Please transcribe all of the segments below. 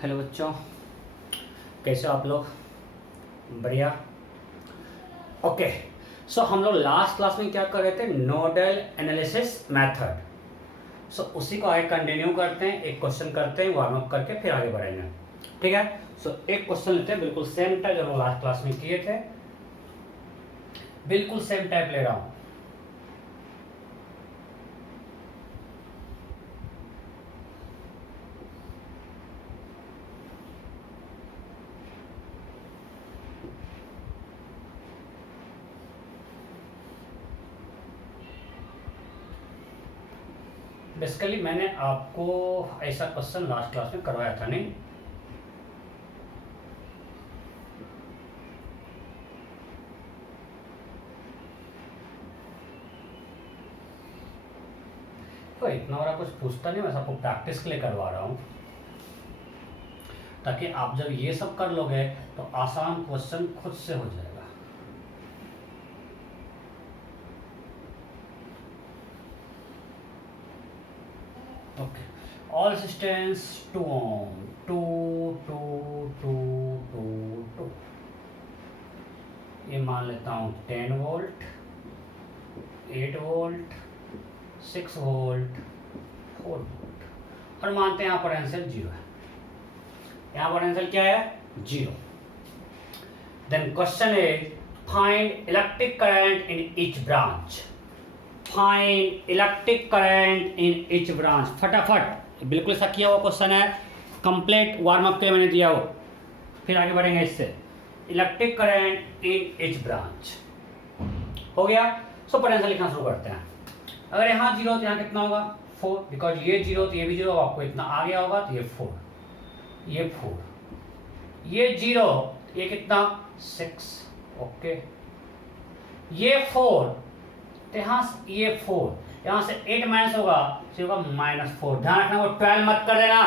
Hello बच्चों, कैसे हो आप लोग? बढ़िया। ओके, सो हम लोग लास्ट क्लास में क्या कर रहे थे? Nodal analysis method. सो उसी को आगे कंटिन्यू करते हैं, एक क्वेश्चन करते हैं, वार्म अप करके फिर आगे बढ़ेंगे। ठीक है, सो एक क्वेश्चन लेते हैं, बिल्कुल सेम टाइप जो हम लास्ट क्लास में किए थे, बिल्कुल सेम टाइप ले रहा हूँ। बेसिकली मैंने आपको ऐसा क्वेश्चन लास्ट क्लास में करवाया था, नहीं? तो इतना बड़ा कुछ पूछता नहीं, मैं आपको प्रैक्टिस के लिए करवा रहा हूँ, ताकि आप जब ये सब कर लोगे तो आसान क्वेश्चन खुद से हो जाएगा। ओके, ऑल रेजिस्टेंस 2 ओम, 2 2 2 2 2। ये मान लेता हूँ 10 वोल्ट, 8 वोल्ट, 6 वोल्ट, 4 वोल्ट, और मानते हैं यहाँ पोटेंशियल 0 है। यहाँ पोटेंशियल क्या है? 0। Then question is find electric current in each branch. Find electric current in each branch. फटाफट, बिल्कुल ऐसा किया हुआ क्वेश्चन है, कंप्लीट वार्म अप के मैंने दिया हो, फिर आगे बढ़ेंगे इससे। Electric current in each branch हो गया। सो पोटेंशियल लिखना शुरू करते हैं। अगर यहाँ 0 तो यहाँ कितना होगा? 4, बिकॉज ये 0 तो ये भी 0 होगा, आपको इतना आ गया होगा, तो ये 4, ये 4, ये 0, ये कितना? 6। ओके, ये 4, तो यहाँ ये 4, यहाँ से 8 माइनस होगा, तो होगा -4। ध्यान रखना, वो 12 मत कर देना।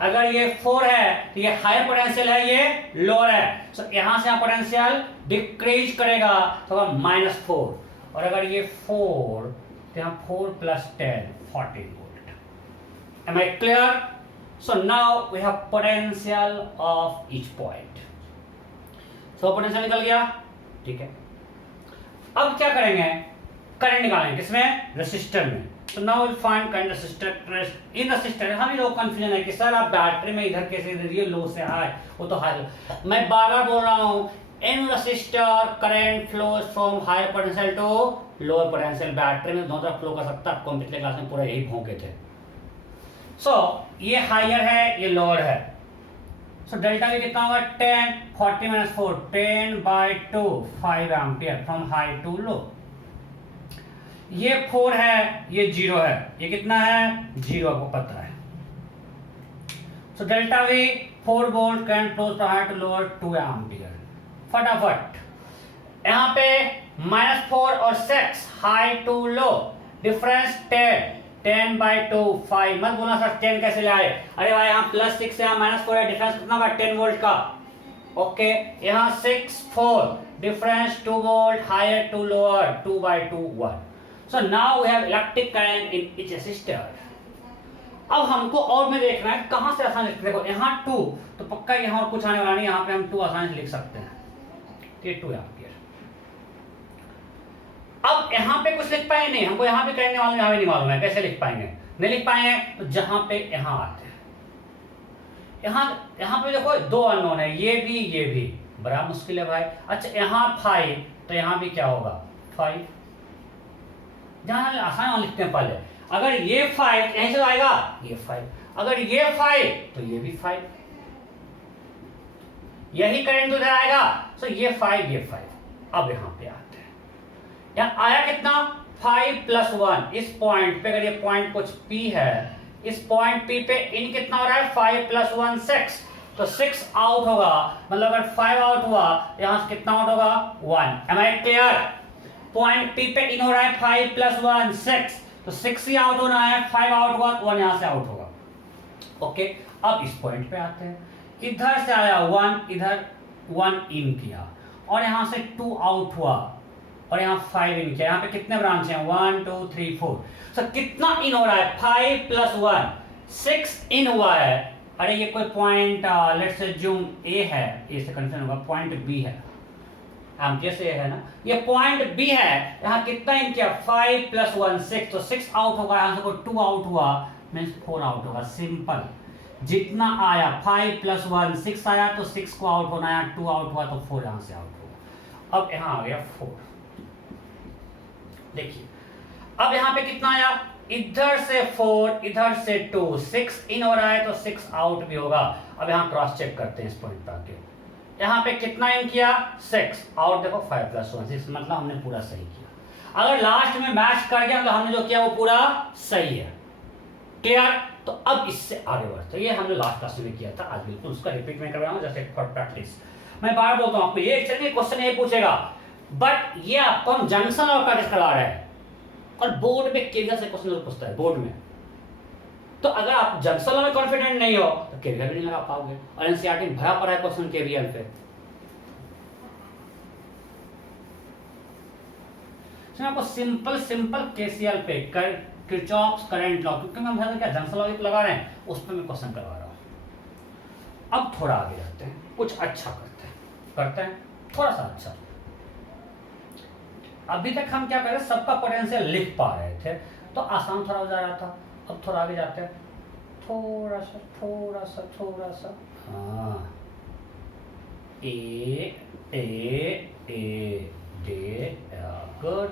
अगर ये 4 है तो ये हायर पोटेंशियल है, ये लोअर है, तो यहाँ से यहाँ पोटेंशियल डिक्रीज करेगा, तो होगा -4। और अगर ये 4 तो यहाँ 4 + 10 14 volt. Am I clear? So now we have potential of each point. So potential निकल गया, ठीक है। अब क्या करेंगे? करंट निकालेंगे, किसमें? रेसिस्टर में। तो now will find current resistor in resistor. हमें लोग कंफ्यूजन है कि सर आप बैटरी में इधर कैसे दे दिए, लो से हाई, वो तो हाई। मैं बार बार बोल रहा हूँ, in resistor current flows from higher potential to lower potential. Battery में दोनों तरफ फ्लो कर सकता है, आपको हम पिछले क्लास में पूरा यही भोंके थे। सो ये हायर है, ये लोअर है। सो डेल्टा भी कितना होगा? 10, 40 - 4, 10/2, 5 ampere from high to low. ये 4 है, ये 0 है, ये कितना है? 0, आपको पता है। So delta V 4 volt current flows from high to lower 2 ampere. फटाफट यहाँ पे -4 और 6, हाई टू लो, डिफरेंस 10/2, 5। मत बोलना सर 10 कैसे लाए? अरे भाई यहाँ +6 है, यहाँ -4 है, डिफरेंस कितना होगा? 10 वोल्ट का। ओके, यहाँ 6, 4, difference 2 volt, higher to lower, 2/2, 1। So now we have electric current in each resistor. अब हमको और में देखना है कहां से आसान लिखते। देखो यहाँ 2, तो पक्का यहाँ और कुछ आने वाला नहीं, यहाँ पे हम 2 आसानी से लिख सकते हैं, ये 2 एम्पियर। अब यहाँ पे कुछ लिख पाएंगे नहीं, हमको यहाँ पे करने वाले यहाँ भी नहीं मालूम है, कैसे लिख पाएंगे? नहीं लिख पाएंगे, तो जहां पे यहाँ आते हैं, यहाँ पे देखो 2 अननोन है, ये भी बड़ा मुश्किल है भाई। अच्छा यहाँ 5, तो यहाँ भी क्या होगा? 5। जहां आसान लिखते हैं पहले। अगर ये 5 यहीं से आएगा, ये 5, अगर ये 5 तो ये भी 5, यही करंट उधर आएगा, सो ये 5, ये 5। अब यहां पे आते हैं, यहां आया कितना? 5 + 1। इस पॉइंट पे, अगर ये पॉइंट कुछ P है, इस पॉइंट P पे इन कितना हो रहा है? 5 + 1 6, तो 6 आउट होगा। मतलब अगर 5 आउट हुआ, यहां से कितना आउट होगा? 1। Am I clear? Point P पे इन हो रहा है 5 + 1 6, तो 6 ही आउट होना है, 5 आउट हुआ तो 1 यहां से आउट होगा। ओके, अब इस पॉइंट पे आते हैं, इधर से आया 1, इधर 1 इन किया, और यहां से 2 आउट हुआ, और यहाँ 5 इन किया। यहाँ पे कितने ब्रांच हैं? 1 2 3 4। सो कितना इन हो रहा है? 5 + 1 6 इन हुआ है, अरे ये कोई पॉइंट लेट्स अज्यूम ए है, ए से कंफ्यूजन होगा, पॉइंट बी है, एम्पियर से है ना, ये पॉइंट बी है, यहाँ कितना इन किया 5 + 1 6, तो 6 आउट होगा, यहाँ से कोई 2 आउट हुआ मीन्स 4 आउट होगा, सिंपल। जितना आया 5 + 1 6 आया, तो 6 को आउट होना है, 2 आउट हुआ तो 4 यहाँ से आउट होगा। अब यहाँ आ गया 4, देखिए अब यहाँ पे कितना आया, इधर से 4 इधर से 2, 6 इन हो रहा है तो 6 आउट भी होगा। अब यहाँ क्रॉस चेक करते हैं इस पॉइंट पर आके, यहाँ पे कितना इन किया 6 आउट, देखो 5 + 1 6, मतलब हमने पूरा सही किया। अगर लास्ट में मैच कर गया तो हमने जो किया वो पूरा सही है, क्लियर। तो अब इससे आगे बढ़ते, ये हमने लास्ट क्लास में किया था, आज बिल्कुल उसका रिपीट में कर रहा हूँ जैसे फॉर प्रैक्टिस। मैं बार बोलता हूँ आपको, ये चलिए क्वेश्चन ये पूछेगा, बट ये आपको हम जंक्शन और प्रैक्टिस करा रहे हैं, और बोर्ड में केवीएल से क्वेश्चन पूछता है बोर्ड में। तो अगर आप जंक्शन में कॉन्फिडेंट नहीं हो तो केवीएल भी नहीं लगा पाओगे, और एनसीईआरटी में भरा पड़ा है क्वेश्चन केवीएल पे। मैं आपको सिंपल केसीएल पे किरचॉफ्स करंट लॉ, क्योंकि हम क्या जंक्शन लॉ लगा रहे हैं, उस पर मैं क्वेश्चन करवा रहा हूँ। अब थोड़ा आगे जाते हैं, कुछ अच्छा करते हैं थोड़ा सा अच्छा। अभी तक हम क्या कर रहे हैं, सबका पोटेंशियल लिख पा रहे थे तो आसान थोड़ा हो जा रहा था। अब थोड़ा आगे जाते हैं, थोड़ा सा हाँ, ए डे, गुड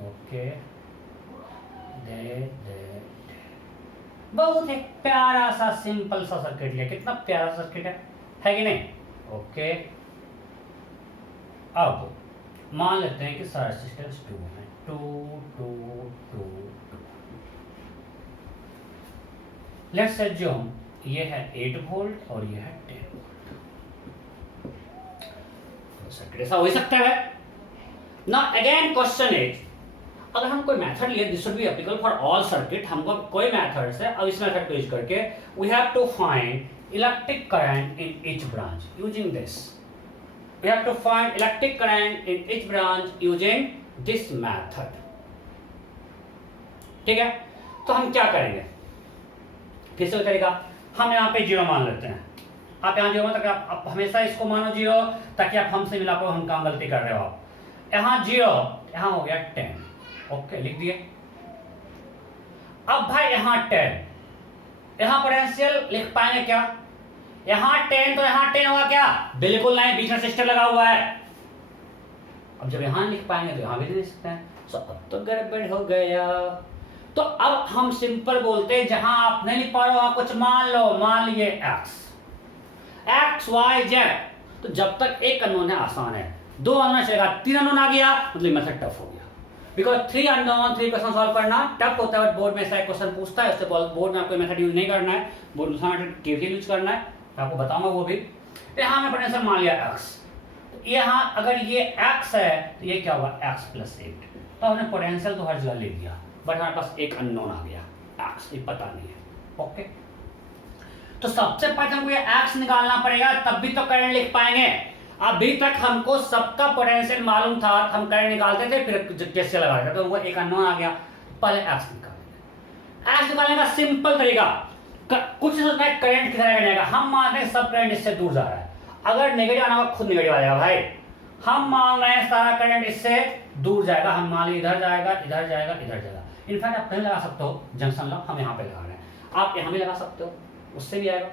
ओके, बहुत एक प्यारा सा सिंपल सा सर्किट लिया, कितना प्यारा सर्किट है कि नहीं। ओके, अब मान लेते हैं कि सारा रेजिस्टेंस 2 है, 2 लेट्स अज्यूम ये है 8 वोल्ट और ये है 10 वोल्ट। सर्किट ऐसा हो ही सकता है ना। अगेन क्वेश्चन इज, अगर हम कोई मेथड लिए, this should be applicable for all circuit, हमको कोई मेथड से, अब इस मेथड को यूज करके we have to find electric current in each branch using this, we have to find electric current in each branch using this method. ठीक है, तो हम क्या करेंगे, फिर से करेगा, हम यहाँ पे 0 मान लेते हैं। आप यहाँ 0 तक आप हमेशा इसको मानो 0, ताकि आप हमसे मिला पाओ हम काम गलती कर रहे हो। आप यहाँ 0, यहाँ हो गया 10, ओके लिख दिए। अब भाई यहाँ 10, यहाँ पोटेंशियल लिख पाएंगे क्या, यहाँ 10 तो यहाँ 10 होगा क्या, बिल्कुल नहीं, बीच में सिस्टर लगा हुआ है। अब जब यहाँ लिख पाएंगे तो यहाँ भी नहीं लिख सकते हैं, सो अब तो गड़बड़ हो गया। तो अब हम सिंपल बोलते हैं, जहां आप नहीं लिख पा रहे हो वहां कुछ मान लो, मान लिए एक्स वाई जेड। तो जब तक एक अननोन है आसान है, 2 अननोन चलेगा, 3 अननोन आ गया मतलब मेथड टफ हो गया, बिकॉज 3 अननोन 3 क्वेश्चन सॉल्व करना टफ होता है। बोर्ड में ऐसा क्वेश्चन पूछता है, उससे बोर्ड में आपको मेथड यूज नहीं करना है, बोर्ड दूसरा मेथड केवीएल यूज करना है, आपको बताऊंगा वो भी। यहाँ में पोटेंशियल मान लिया एक्स, यहाँ अगर ये एक्स है तो ये क्या होगा एक्स + 8, तो हमने पोटेंशियल तो हर जगह ले दिया, बट हमारे पास एक अननोन आ गया एक्स, ये पता नहीं है। ओके, तो सबसे पहले हमको ये एक्स निकालना पड़ेगा, तब भी तो करंट लिख पाएंगे। अभी तक हमको सबका पोटेंशियल मालूम था, हम करंट निकालते थे फिर कैसे लगाते थे, तो हमको एक अननोन आ गया, पहले एक्स निकालेंगे। एक्स निकालने का सिंपल तरीका, कुछ सोचना है करंट किधर जाएगा, हम मानते हैं सब करंट इससे दूर जा रहा है, अगर नेगेटिव आना होगा खुद नेगेटिव आ जाएगा भाई। हम मान रहे हैं सारा करंट इससे दूर जाएगा, हम मान लीजिए इधर जाएगा, इधर जाएगा, इधर जाएगा। इनफैक्ट आप कहीं लगा सकते हो जंक्शन लॉ, हम यहाँ पे लगा रहे हैं, आप यहाँ भी लगा सकते हो, उससे भी आएगा।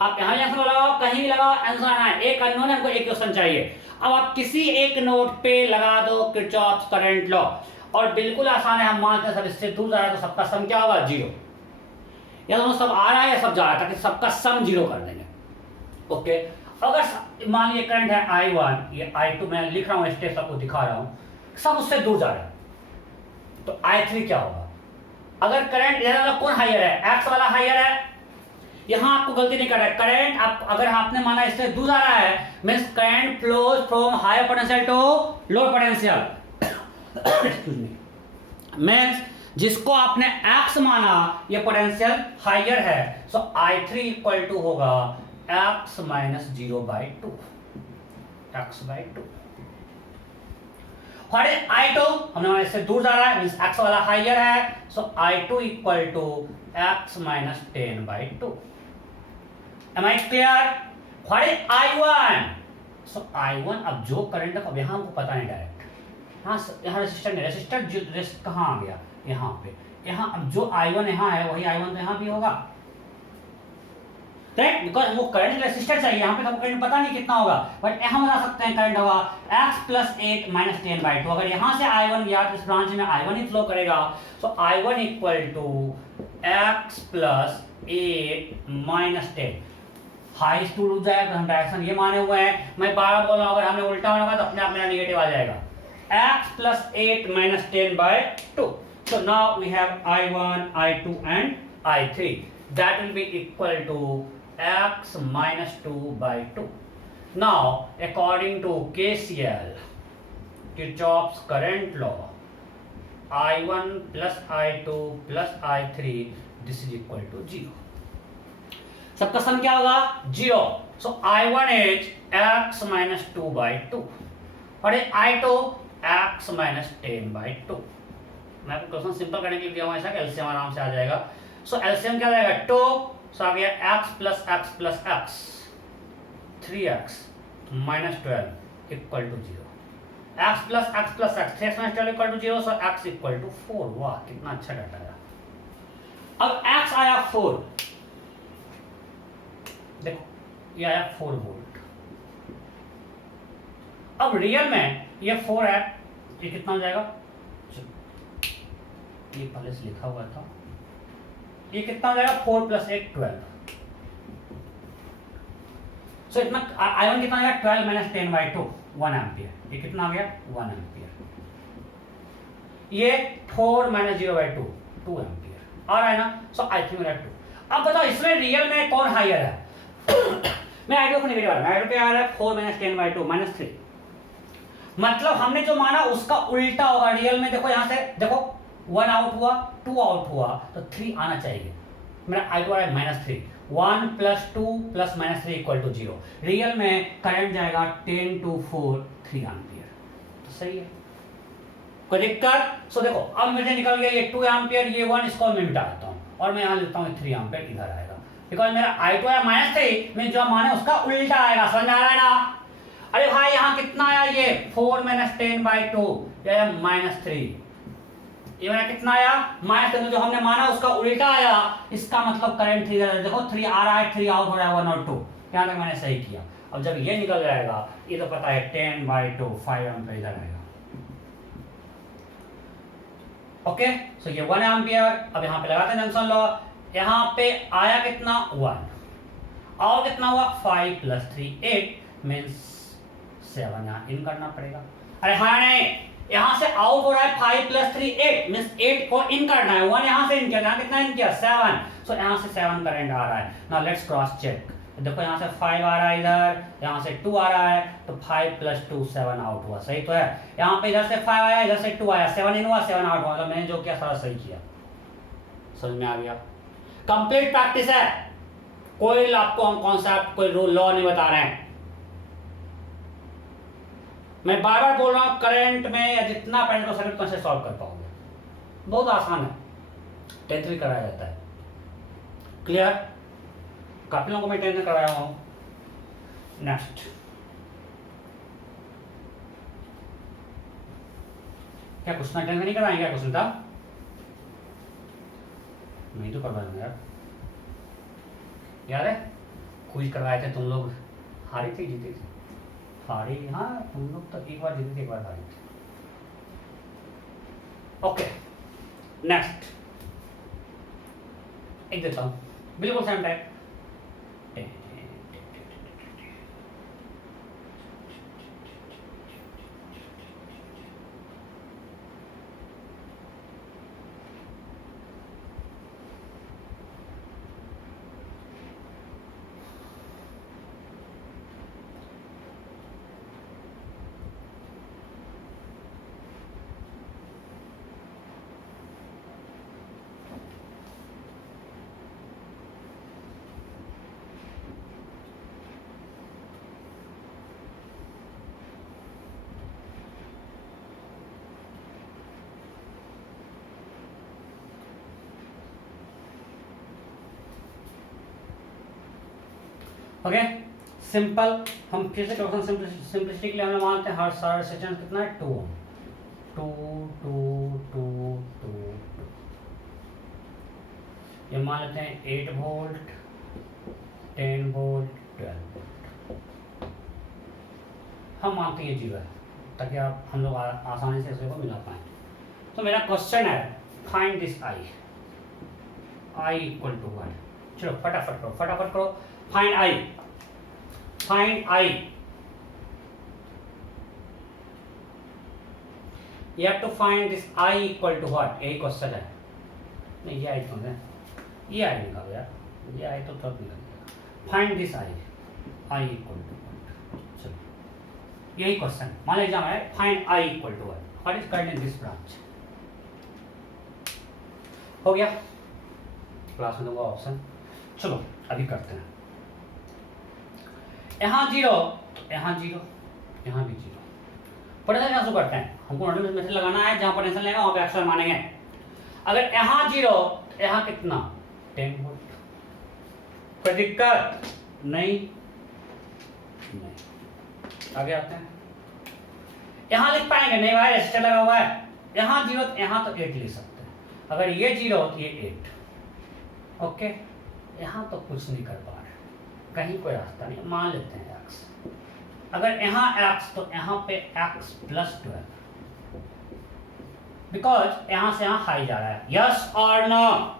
आप यहाँ जंक्शन लॉ लगाओ, कहीं भी लगाओ, आंसर आना है। एक अननोन है, हमको एक क्वेश्चन चाहिए। अब आप किसी एक नोड पे लगा दो किरचॉफ्स करंट लॉ, और बिल्कुल आसान है, हम मानते हैं सब इससे दूर जा रहा है, तो सबका सम क्या होगा 0, या दोनों सब आ रहा है या सब जा रहा है, ताकि सबका सम 0 कर देंगे। ओके, अगर मान लीजिए करंट है I1, ये I2 मैं लिख रहा हूँ, स्टेप आपको दिखा रहा हूँ, सब उससे दूर जा रहा है, तो I3 क्या होगा। अगर करंट इधर वाला कौन हायर है, एक्स वाला हायर है, यहां आपको गलती नहीं कर रहा है। करंट आप अगर आपने माना इससे दूर जा रहा है, means current flows from higher potential to lower potential, excuse me, means जिसको आपने एक्स माना ये पोटेंशियल हायर है, सो I3 इक्वल टू होगा x - 0/2, x/2। What is I2? हमने इससे दूर जा रहा है, मींस x वाला हायर है, so I2 equal to x minus 10/2। Am I clear? What is I1? So I1, अब जो करंट, अब यहां हमको पता नहीं डायरेक्ट, यहाँ रेसिस्टर नहीं, रेसिस्टर कहाँ आ गया, यहाँ पे, यहाँ अब जो I1 यहाँ है वही I1 तो यहाँ भी होगा, राइट? बिकॉज वो करंट रेसिस्टर चाहिए, यहाँ पे तो करंट पता नहीं कितना होगा, बट यहाँ बता सकते हैं करंट होगा x प्लस 8 माइनस 10/2। अगर यहाँ से I1 गया तो इस ब्रांच में I1 ही फ्लो करेगा, so I1 equal to x plus 8 minus 10। High to lose जाएगा तो हम डायरेक्शन ये माने हुए हैं, मैं बार बोल रहा हूँ, अगर हमने उल्टा होगा तो अपने आप मेरा नेगेटिव आ जाएगा, x plus 8 minus 10/2। So now we have I1, I2 and I3. That will be equal to x minus 2/2. Now, according to KCL, Kirchhoff's current law, I1 plus I2 plus I3, this is equal to 0. सबका सम क्या होगा? 0. So I1 is x minus 2/2. What is I2? x minus 10/2. मैं आपको question simple करने के लिए दिया हुआ है, ऐसा कि एलसीएम आराम से आ जाएगा। सो एलसीएम क्या आ जाएगा? 2, सो आ गया x plus x plus x, 3x minus 12 equal to 0। x plus x plus x, 3x minus 12 equal to 0, so x equal to 4। वाह, कितना अच्छा डाटा है। अब x आया 4, देखो ये आया 4 वोल्ट। अब रियल में ये 4 है, ये कितना हो जाएगा? ये पहले से लिखा हुआ था, ये कितना हो जाएगा? 4 प्लस 8 12। सो इतना I1 कितना आ गया? 12 माइनस 10/2, 1 एम्पियर। ये कितना आ गया? 1 एम्पियर। ये 4 माइनस 0/2, 2 एम्पियर आ रहा है ना। सो I3 मेरा 2। अब बताओ इसमें रियल में कौन हायर है? मैं I2 को नेगेटिव आ रहा है, I2 पे आ रहा है 4 माइनस 10/2 माइनस 3। मतलब हमने जो माना उसका उल्टा होगा रियल में। देखो यहां से देखो, 1 आउट हुआ, 2 आउट हुआ, तो 3 आना चाहिए। मेरा I2 आ रहा है -3, 1 plus 2 plus -3 equal to 0। Real में करंट जाएगा 10 to 4, 3 एम्पियर। तो सही है, कोई दिक्कत? सो देखो अब मुझे निकल गया ये 2 एम्पियर, ये 1 इसको मैं मिटा देता हूँ और मैं यहाँ लिखता हूँ 3 एम्पियर इधर आएगा, बिकॉज मेरा I2 आया -3, मैं जो माने उसका उल्टा आएगा। समझ आ रहा है ना? अरे भाई यहाँ कितना आया? ये 4 माइनस 10/2, या -3। ये मेरा कितना आया? -3। जो हमने माना उसका उल्टा आया, इसका मतलब करंट 3। देखो 3 आ रहा है, 3 आउट हो रहा है, 1 और 2। यहाँ तक मैंने सही किया। अब जब ये निकल जाएगा, ये तो पता है 10/2, 5 एम्पियर इधर आएगा। ओके, सो ये 1 एम्पियर। अब यहाँ पे लगाते हैं जंक्शन लॉ। यहाँ पे आया कितना? 1, और कितना हुआ? 5 प्लस 3 8 मीन्स 7 यहाँ इन करना पड़ेगा। अरे हाँ नहीं, यहाँ से आउट हो रहा है 5 प्लस 3 8 मींस 8 को इन करना है। 1 यहाँ से इन किया, यहाँ कितना इन किया? 7। सो यहाँ से 7 करंट आ रहा है। Now let's cross check. देखो यहाँ से 5 आ रहा है, इधर यहाँ से 2 आ रहा है, तो 5 प्लस 2 7 आउट हुआ। सही तो है। यहाँ पे इधर से 5 आया, इधर से 2 आया, 7 इन हुआ, 7 आउट हुआ। मतलब मैंने जो किया सारा सही किया। समझ में आ गया? कंप्लीट प्रैक्टिस है, कोई आपको हम कॉन्सेप्ट कोई रूल लॉ नहीं बता रहे हैं। मैं बार बार बोल रहा हूं, करंट में या जितना पढ़ने को सर्किट कैसे सॉल्व कर पाओगे, बहुत आसान है, 10th भी कराया जाता है। क्लियर? काफी लोगों को मैं 10th कराया हूं। नेक्स्ट, क्या क्वेश्चन 10th नहीं कराएंगे? क्या क्वेश्चन था? नहीं तो करवाया यार, याद है? क्विज करवाए थे तुम लोग, हारी थी जीती थी? हारी, हाँ तुम लोग तो एक बार जीते थे, एक बार हारी थी। ओके नेक्स्ट, एक देता हूं बिल्कुल सेम टाइप। Okay simple. हम फिर से क्वेश्चन सिंपलिसिटी के लिए हम मानते हैं हर सारा रेजिस्टेंस कितना है 2 ओम। 2 2 2 2 2 ये मान लेते हैं 8 वोल्ट 10 वोल्ट 12 वोल्ट। हम मानते हैं 0 है ताकि आप हम लोग आसानी से इसको मिला पाएँ। तो मेरा क्वेश्चन है find this I equal to 1। चलो फटाफट करो find I. You have to find this I equal to what? यही क्वेश्चन है। नहीं ये आई तो है, ये आई निकालो यार, ये आई तो तुरंत निकल गया। Find this I equal to what? चलो यही क्वेश्चन मान लीजिए है find I equal to what? What is current in this branch? हो गया, क्लास में दूंगा ऑप्शन। चलो अभी करते हैं। यहाँ 0 यहाँ 0 यहाँ भी 0। पोटेंशियल कैसे करते हैं? हमको नोटेशन में लगाना है, जहां पोटेंशियल लेगा वहां पे एक्शन मानेंगे। अगर यहाँ 0 तो यहाँ कितना 10 वोल्ट। कोई दिक्कत नहीं। आगे आते हैं। यहाँ लिख पाएंगे नहीं भाई, रेजिस्टर लगा हुआ है। यहाँ 0 तो यहाँ तो 8 ले सकते हैं। अगर ये 0 तो ये 8। ओके यहाँ तो कुछ नहीं कर पा रहे, कहीं कोई रास्ता नहीं। मान लेते हैं x। अगर यहाँ x तो यहाँ पे x प्लस 12, बिकॉज यहाँ से यहाँ हाई जा रहा है। यस और नो?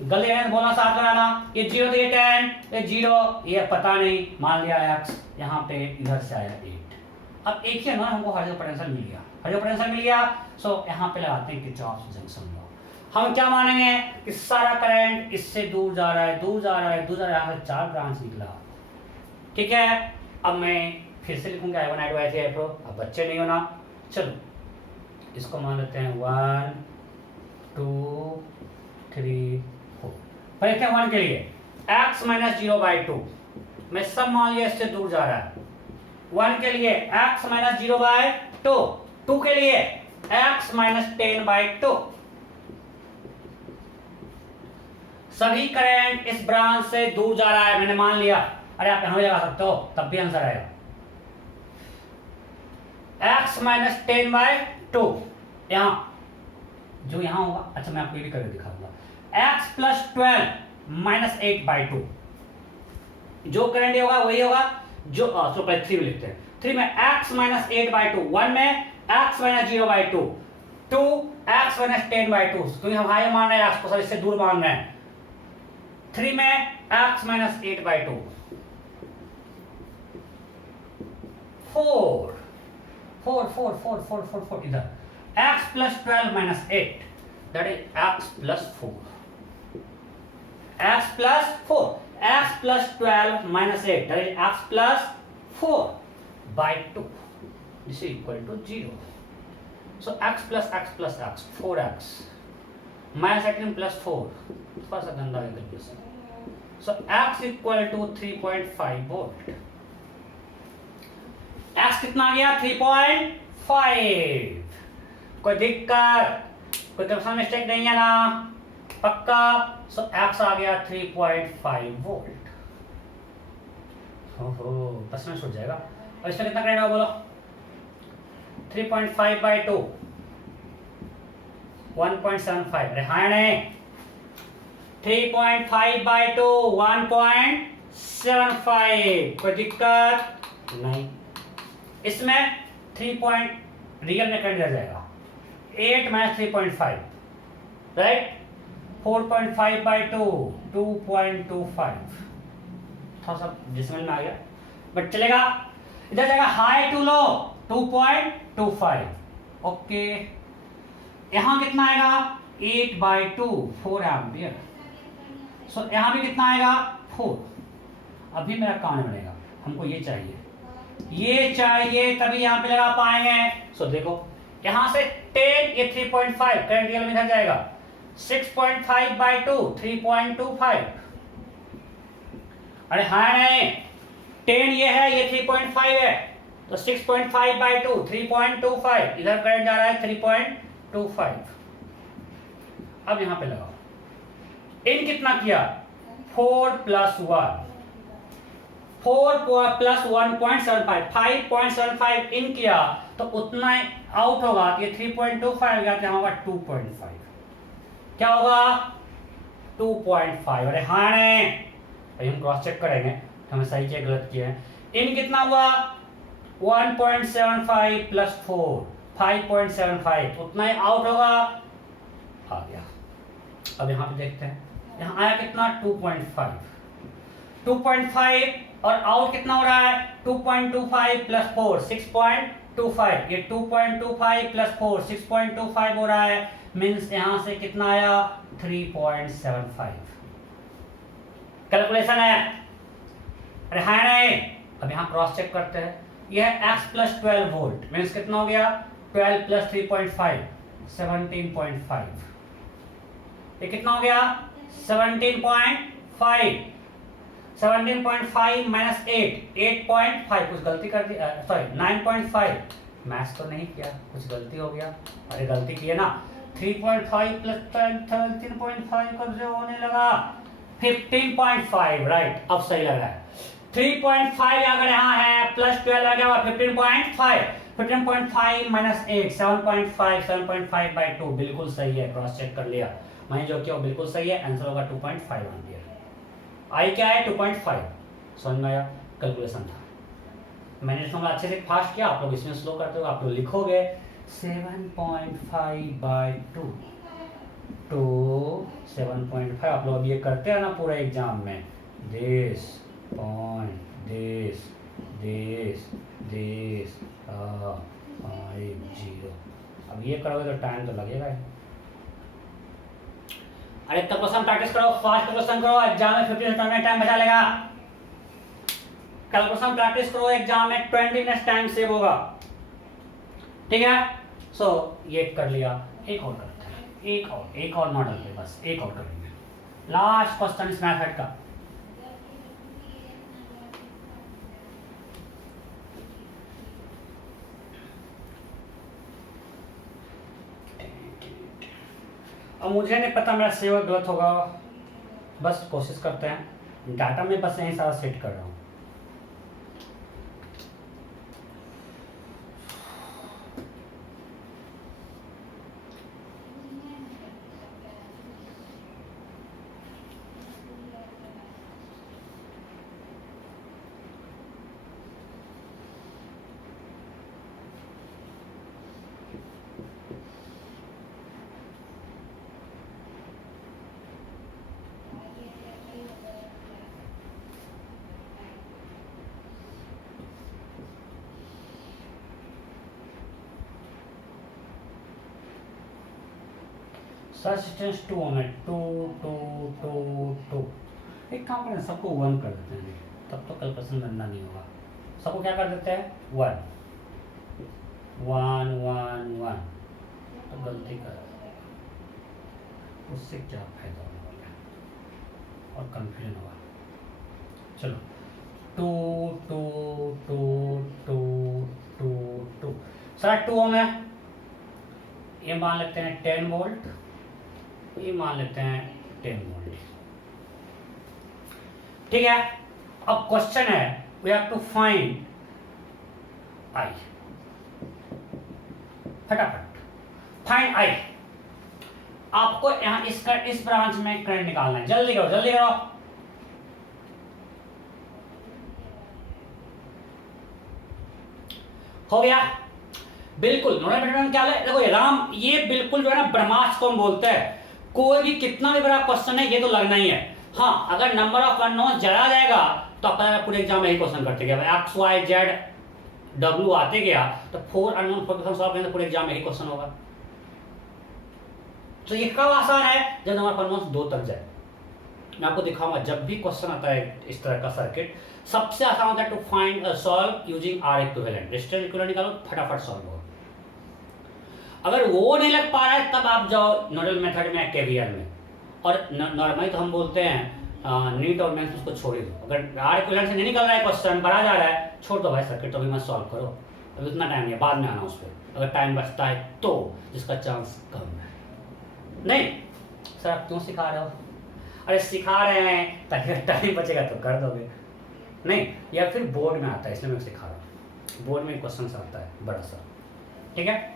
गले में बोला साथ लगाना। ये 0 तो ये 10, ये 0 ये पता नहीं, मान लिया x। यहाँ पे इधर से आया 8। अब एक ही है ना, हमको हर जगह पोटेंशियल मिल गया, हर जगह पोटेंशियल मिल गया। सो यहाँ पे लगाते हैं किरचॉफ जंक्शन लॉ। हम क्या मानेंगे कि सारा करंट इससे दूर जा रहा है, दूर जा रहा है, दूर जा रहा है। यहाँ से 4 ब्रांच निकला, ठीक है। अब मैं फिर से लिखूंगा I1 I2 I3 I4। अब बच्चे नहीं होना। चलो इसको मान लेते हैं 1 2 3 4। पर देखते हैं 1 के लिए x माइनस 0/2 मैं सब मान लिया इससे दूर जा रहा है। 1 के लिए x माइनस 0/2, 2 के लिए x माइनस 10/2। सभी करंट इस ब्रांच से दूर जा रहा है, मैंने मान लिया। अरे आप यहां भी लगा सकते हो, तब भी आंसर आएगा। x माइनस 10/2 यहां जो यहां होगा। अच्छा मैं आपको ये भी करके दिखाऊंगा। x प्लस 12 माइनस 8/2 जो करंट होगा वही होगा जो तो पहले 3 में लिखते हैं। 3 में x माइनस 8/2, 1 में x माइनस 0/2, 2 x माइनस 10/2 क्योंकि हम हाई मान रहे हैं, x को इससे दूर मान रहे हैं। 3 में x माइनस 8/2, 4 इधर x plus 12 minus 8 that is x plus 4। x plus 4, x plus 12 minus 8 that is x plus 4/2 this is equal to 0। So x plus x plus x 4x minus 18 plus 4 थोड़ा सा गंदा calculation. So x equal to 3.5 volt. x कितना आ गया 3.5। कोई दिक्कत, कोई confirm mistake नहीं है ना? पक्का। सो x आ गया 3.5 वोल्ट। ओहो बस में छूट जाएगा। और इसमें कितना करंट होगा बोलो? 3.5/2 1.75। अरे हाँ नहीं, 3.5/2 1.75। कोई दिक्कत नहीं। इसमें 3 पॉइंट रियल में करंट रह जाएगा। 8 माइनस 3.5 राइट। 4.5/2 2.25 थोड़ा सा डिसमल में आ गया बट चलेगा। इधर जाएगा हाई टू लो 2.25। ओके यहां कितना आएगा 8/2 4 एम्पियर। सो यहां भी कितना आएगा 4। अभी मेरा काम बनेगा, हमको ये चाहिए तभी यहां पे लगा पाएंगे। सो देखो यहां से 10 ये 3.5 करंट रियल में इधर जाएगा। 6.5/2 3.25। अरे हाँ नहीं 10 ये है, ये 3.5 है, तो 6.5/2 3.25 इधर करंट जा रहा है 3.25। अब यहां पे लगाओ। इन कितना किया 4 + 1 4 प्लस 1.75 5.75 इन किया तो उतना आउट होगा, ये 3.25 गया, यहाँ होगा 2.5, क्या होगा 2.5। अरे हाँ ने अभी हम क्रॉस चेक करेंगे हमें सही किया गलत किया है। इन कितना हुआ 1.75 प्लस 4 5.75, उतना ही आउट होगा, आ गया। अब यहाँ पे देखते हैं, यहाँ आया कितना 2.5 और आउट कितना हो रहा है 2.25 प्लस 4 6.25, ये 2.25 प्लस 4 6.25 हो रहा है, मीन्स यहाँ से कितना आया 3.75। कैलकुलेशन है, अरे हाँ नहीं। अब यहाँ क्रॉस चेक करते हैं, यह x प्लस 12 वोल्ट मीन्स कितना हो गया 12 प्लस 3.5 17.5, ये कितना हो गया 17.5 17.5 माइनस 8.5, कुछ गलती कर दी, सॉरी 9.5, मैथ्स तो नहीं किया, कुछ गलती हो गया, अरे गलती की है ना। 3.5 प्लस 13.5 कब से होने लगा 15.5, राइट, अब सही लग रहा है। 3.5 अगर यहाँ है प्लस 12 आ गया 15.5 माइनस 8 7.5 बाई 2, बिल्कुल सही है, क्रॉस चेक कर लिया मैंने जो किया बिल्कुल सही है, आंसर होगा 2.5 एम्पियर। आई क्या है 2.5, समझ में आया, कैलकुलेशन था। मैंने इसमें अच्छे से फास्ट किया, आप लोग इसमें स्लो करते हो, आप लोग लिखोगे 7.5 बाई 2 तो 7.5, आप लोग अब ये करते हैं ना पूरे एग्जाम में, दिस पॉइंट दिस 50, अब ये करोगे तो टाइम तो लगेगा ही। अरे तब क्वेश्चन प्रैक्टिस करो, फास्ट क्वेश्चन करो, एग्जाम में 15 मिनट में टाइम बचा लेगा। कल क्वेश्चन प्रैक्टिस करो, एग्जाम में 20 मिनट टाइम सेव होगा, ठीक है। सो ये कर लिया, एक और करते हैं, एक और मॉडल पे, बस एक और करेंगे, लास्ट क्वेश्चन इस मेथड का। अब मुझे नहीं पता मेरा सेव गलत होगा, बस कोशिश करते हैं, डाटा में बस यही सारा सेट कर रहा हूँ। रेजिस्टेंस 2 ओम है, 2 एक काम करें, सबको 1 कर देते हैं, तब तो कैलकुलेशन करना नहीं होगा। सबको क्या कर देते हैं 1 तो गलती कर, उससे क्या फायदा होने वाला है और कंफ्यूजन होगा। चलो 2 सारा 2 ओम है, ये मान लेते हैं 10 वोल्ट, ये मान लेते हैं 10 वोल्ट, ठीक है। अब क्वेश्चन है we have to find I, फटाफट फाइंड आई। आपको यहां इसका इस ब्रांच में करंट निकालना है, जल्दी करो जल्दी करो। हो गया, बिल्कुल नोडल मेथड क्या है, देखो राम, ये बिल्कुल जो है ना ब्रह्मास्त्र को हम बोलते हैं, कोई भी कितना भी बड़ा क्वेश्चन है ये तो लगना ही है। हाँ, अगर नंबर ऑफ अननोन ज्यादा जाएगा तो आप पूरे एग्जाम में यही क्वेश्चन करते गया, एक्स वाई जेड डब्ल्यू आते गया तो 4 अननोन सॉल्व करेंगे, पूरे एग्जाम में यही क्वेश्चन होगा। तो ये कब आसान है, जब नंबर ऑफ अननोन 2 तक जाए। मैं आपको दिखाऊंगा, जब भी क्वेश्चन आता है इस तरह का सर्किट, सबसे आसान होता है to find solve using R equivalent, resistance equivalent निकालो, फटाफट सॉल्व हो। अगर वो नहीं लग पा रहा है तब आप जाओ नोडल मेथड में, केवीएल में, और नॉर्मली तो हम बोलते हैं नीट और मेंस, उसको छोड़ दो। अगर आर इक्विवेलेंट से नहीं निकल रहा है क्वेश्चन, बढ़ा जा रहा है, छोड़ दो भाई सर्किट, तो भी मत सॉल्व करो, अभी उतना टाइम नहीं है, बाद में आना उस पर, अगर टाइम बचता है तो, जिसका चांस कम है। नहीं सर आप क्यों सिखा रहे हो, अरे सिखा रहे हैं ताकि टाइम बचेगा तो कर दोगे, नहीं, या फिर बोर्ड में आता है, इसलिए मैं सिखा रहा हूँ, बोर्ड में क्वेश्चन आता है बड़ा सा, ठीक है।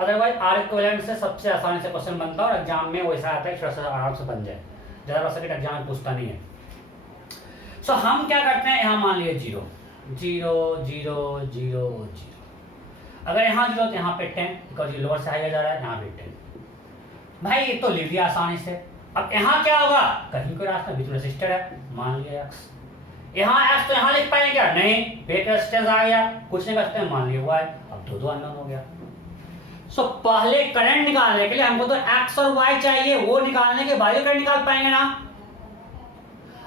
अदरवाइज आर इक्विवेलेंट से सबसे आसानी से क्वेश्चन बनता है और एग्जाम में वैसा आता है थोड़ा सा आराम से बन जाए, ज़्यादा वैसा कि एग्जाम में पूछता नहीं है। सो हम क्या करते हैं, यहाँ मान लिए 0 0 0 0 0, अगर यहाँ 0 तो यहाँ पे 10, बिकॉज ये लोअर से हायर जा रहा है, यहाँ पे 10। भाई ये तो लिख दिया आसानी से। अब यहाँ क्या होगा, कहीं कोई रास्ता बीच में रेसिस्टर है, मान लिया x, यहाँ x तो यहाँ लिख पाएंगे क्या, नहीं, पे रेसिस्टेंस आ गया, कुछ नहीं कर सकते, मान लिया y, अब दो अननोन हो गया। सो पहले करंट निकालने के लिए हमको तो x और y चाहिए, वो निकालने के बाद करंट निकाल पाएंगे ना।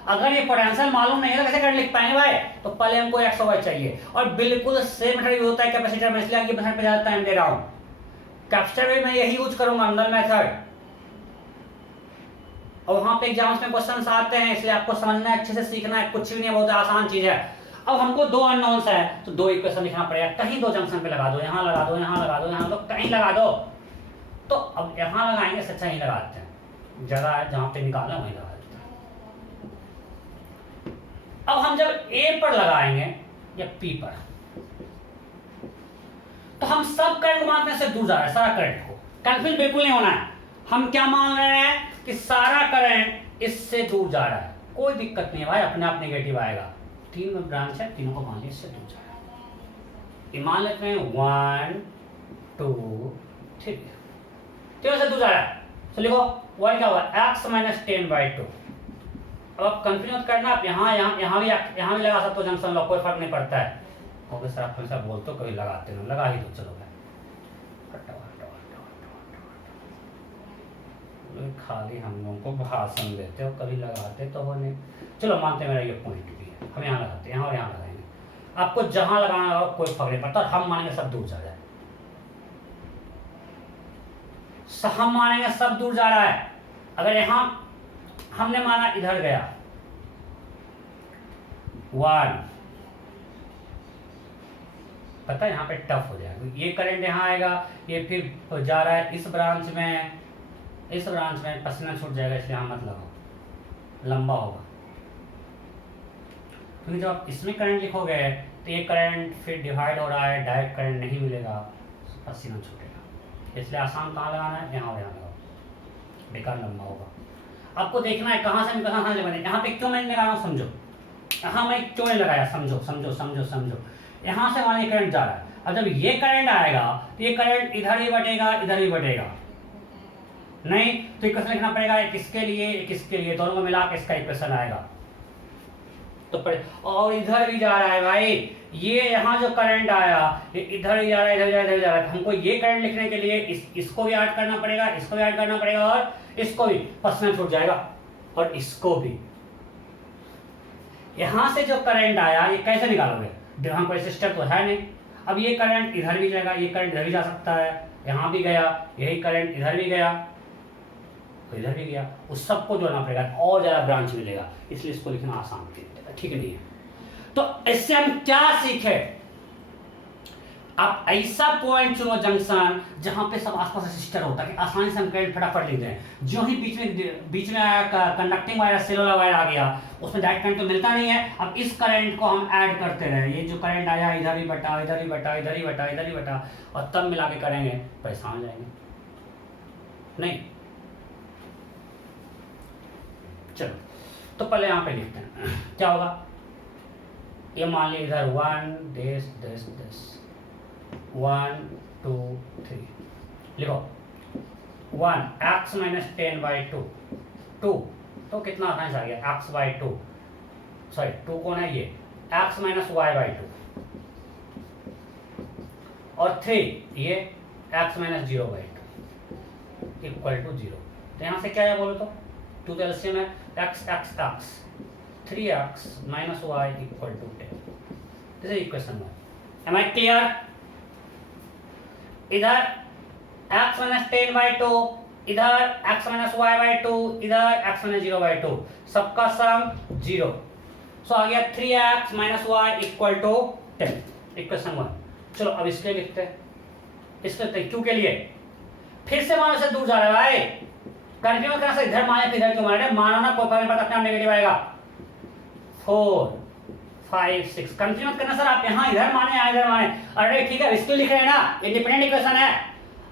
अगर ये पोटेंशियल मालूम नहीं है तो कैसे करंट लिख पाएंगे भाई, तो पहले हमको x और y चाहिए। और बिल्कुल सेम मेथड यूज होता है कैपेसिटर में, इसलिए ये मेथड पे ज्यादा टाइम दे रहा हूं। कैपेसिटर में मैं यही यूज करूंगा, अंदर मेथड, और वहां पे एग्जाम्स में क्वेश्चंस आते हैं, इसलिए आपको समझना है, अच्छे से सीखना है, कुछ भी नहीं, बहुत आसान चीज है। अब हमको दो अननोन्स है तो दो इक्वेशन लिखना पड़ेगा, कहीं दो जंक्शन पे लगा दो, यहाँ लगा दो, यहाँ लगा दो, यहाँ तो कहीं लगा दो। तो अब यहाँ लगाएंगे, सच्चा ही लगाते हैं, जगह जहां पे निकालना वहीं लगा देते हैं। अब हम जब ए पर लगाएंगे या पी पर, तो हम सब करंट मानने से दूर जा रहे हैं, सारा करंट को, कंफ्यूज बिल्कुल नहीं होना है। हम क्या मान रहे हैं कि सारा करंट इससे दूर जा रहा है, कोई दिक्कत नहीं है भाई, अपने आप नेगेटिव आएगा। तीन में ब्रांच है, तीनों को मान लीजिए इससे दूर जा रहा है, मान लेते हैं 1 2 3, तीनों से दूर जा रहा है। तो लिखो y क्या होगा, x - 10/2। अब आप कंफ्यूज मत करना, आप यहाँ भी लगा सकते हो जंक्शन लॉक, कोई फर्क नहीं पड़ता है। ओके सर, आप हमेशा बोलते हो, कभी लगाते हो, लगा ही दो, चलो भाई, खाली हम लोगों को भाषण देते हो, कभी लगाते तो हो नहीं। चलो मानते मेरा ये पॉइंट भी है, हम यहाँ लगाते हैं, यहाँ और यहाँ लगाएंगे, आपको जहां लगाना हो कोई फर्क नहीं पड़ता, और हम मानेंगे सब दूर जा रहा है, हम मानेंगे सब दूर जा रहा है। अगर यहाँ हमने माना इधर गया 1, पता है यहाँ पे टफ हो जाएगा, ये करंट यहाँ आएगा, ये फिर जा रहा है इस ब्रांच में, इस ब्रांच में पसीना छूट जाएगा, इसलिए यहाँ मत लगाओ, लंबा होगा। क्योंकि जब आप इसमें करंट लिखोगे तो ये करंट फिर डिवाइड हो रहा है, डायरेक्ट करंट नहीं मिलेगा, पसीना छूटेगा, इसलिए आसान कहाँ लगाना है, यहाँ और यहाँ लगाओ, बेकार लंबा होगा। आपको देखना है कहाँ से कहाँ लगाना है, यहाँ पे क्यों मैंने लगाना, समझो, यहाँ मैं क्यों नहीं लगाया, समझो समझो समझो समझो। यहाँ से वहाँ करंट जा रहा है, अब जब ये करंट आएगा तो ये करंट इधर ही बढ़ेगा, इधर ही बढ़ेगा, नहीं तो इक्वेशन लिखना पड़ेगा, एक इसके लिए एक इसके लिए, दोनों को मिला के इसका इक्वेशन आएगा। तो और इधर भी जा रहा है भाई, ये यहाँ जो करंट आया ये इधर ही जा रहा है, इधर जा रहा है, इधर जा रहा है। हमको ये करंट लिखने के लिए इसको भी ऐड करना पड़ेगा, इसको भी ऐड करना पड़ेगा, और इसको भी, पसीना छूट जाएगा, और इसको भी। यहाँ से जो करंट आया ये कैसे निकालोगे, हमको रेसिस्टर तो है नहीं। अब ये करंट इधर भी जाएगा, ये करंट इधर भी जा सकता है, यहाँ भी गया, यही करंट इधर भी गया, तो इधर भी गया, उस सबको जोड़ना पड़ेगा, और ज्यादा ब्रांच मिलेगा, इसलिए इसको लिखना आसान ठीक नहीं है। तो इससे हम क्या सीखे, आप ऐसा पॉइंट चुनो जंक्शन जहां पे सब आसपास रेसिस्टर होता है कि आसानी से हम करंट फटाफट लिख दें। जो ही बीच में कंडक्टिंग वायर, सेलुलर वायर आ गया, उसमें डायरेक्ट करंट तो मिलता नहीं है। अब इस करंट को हम ऐड करते रहे, ये जो करंट आया इधर ही बटा, इधर ही बटा, इधर ही बटा, इधर ही बटा, और तब मिला के करेंगे, परेशान हो जाएंगे। नहीं, चलो तो पहले यहाँ पे लिखते हैं, क्या होगा, ये मान लीजिए इधर 1 this 1 2 3 लिखो 1 x - 10/2 2, तो कितना आसानी से आ गया, x/2, सॉरी 2 कौन है, ये x - y/2, और 3 ये x - 0/2 इक्वल टू 0। तो यहाँ से क्या है बोलो तो 2 एलसीएम है, x x x 3x - y equal to 10। This is equation 1। Am I clear? इधर x - 10/2, इधर x - y/2, इधर x - 0/2, सबका सम 0। सो आ गया 3x - y equal to 10, equation 1। चलो अब इसके लिखते हैं, इसके क्यों के लिए, फिर से मानो से दूर जा रहा है भाई, कंफ्यूज करना से इधर माने इधर क्यों मारे, मानो ना कोई फर्क नहीं पड़ता, अपना नेगेटिव आएगा। 4 5 6। कंफ्यूज मत करना सर आप यहाँ इधर माने यहाँ इधर माने। अरे ठीक है इसको लिख रहे हैं ना, इंडिपेंडेंट इक्वेशन है।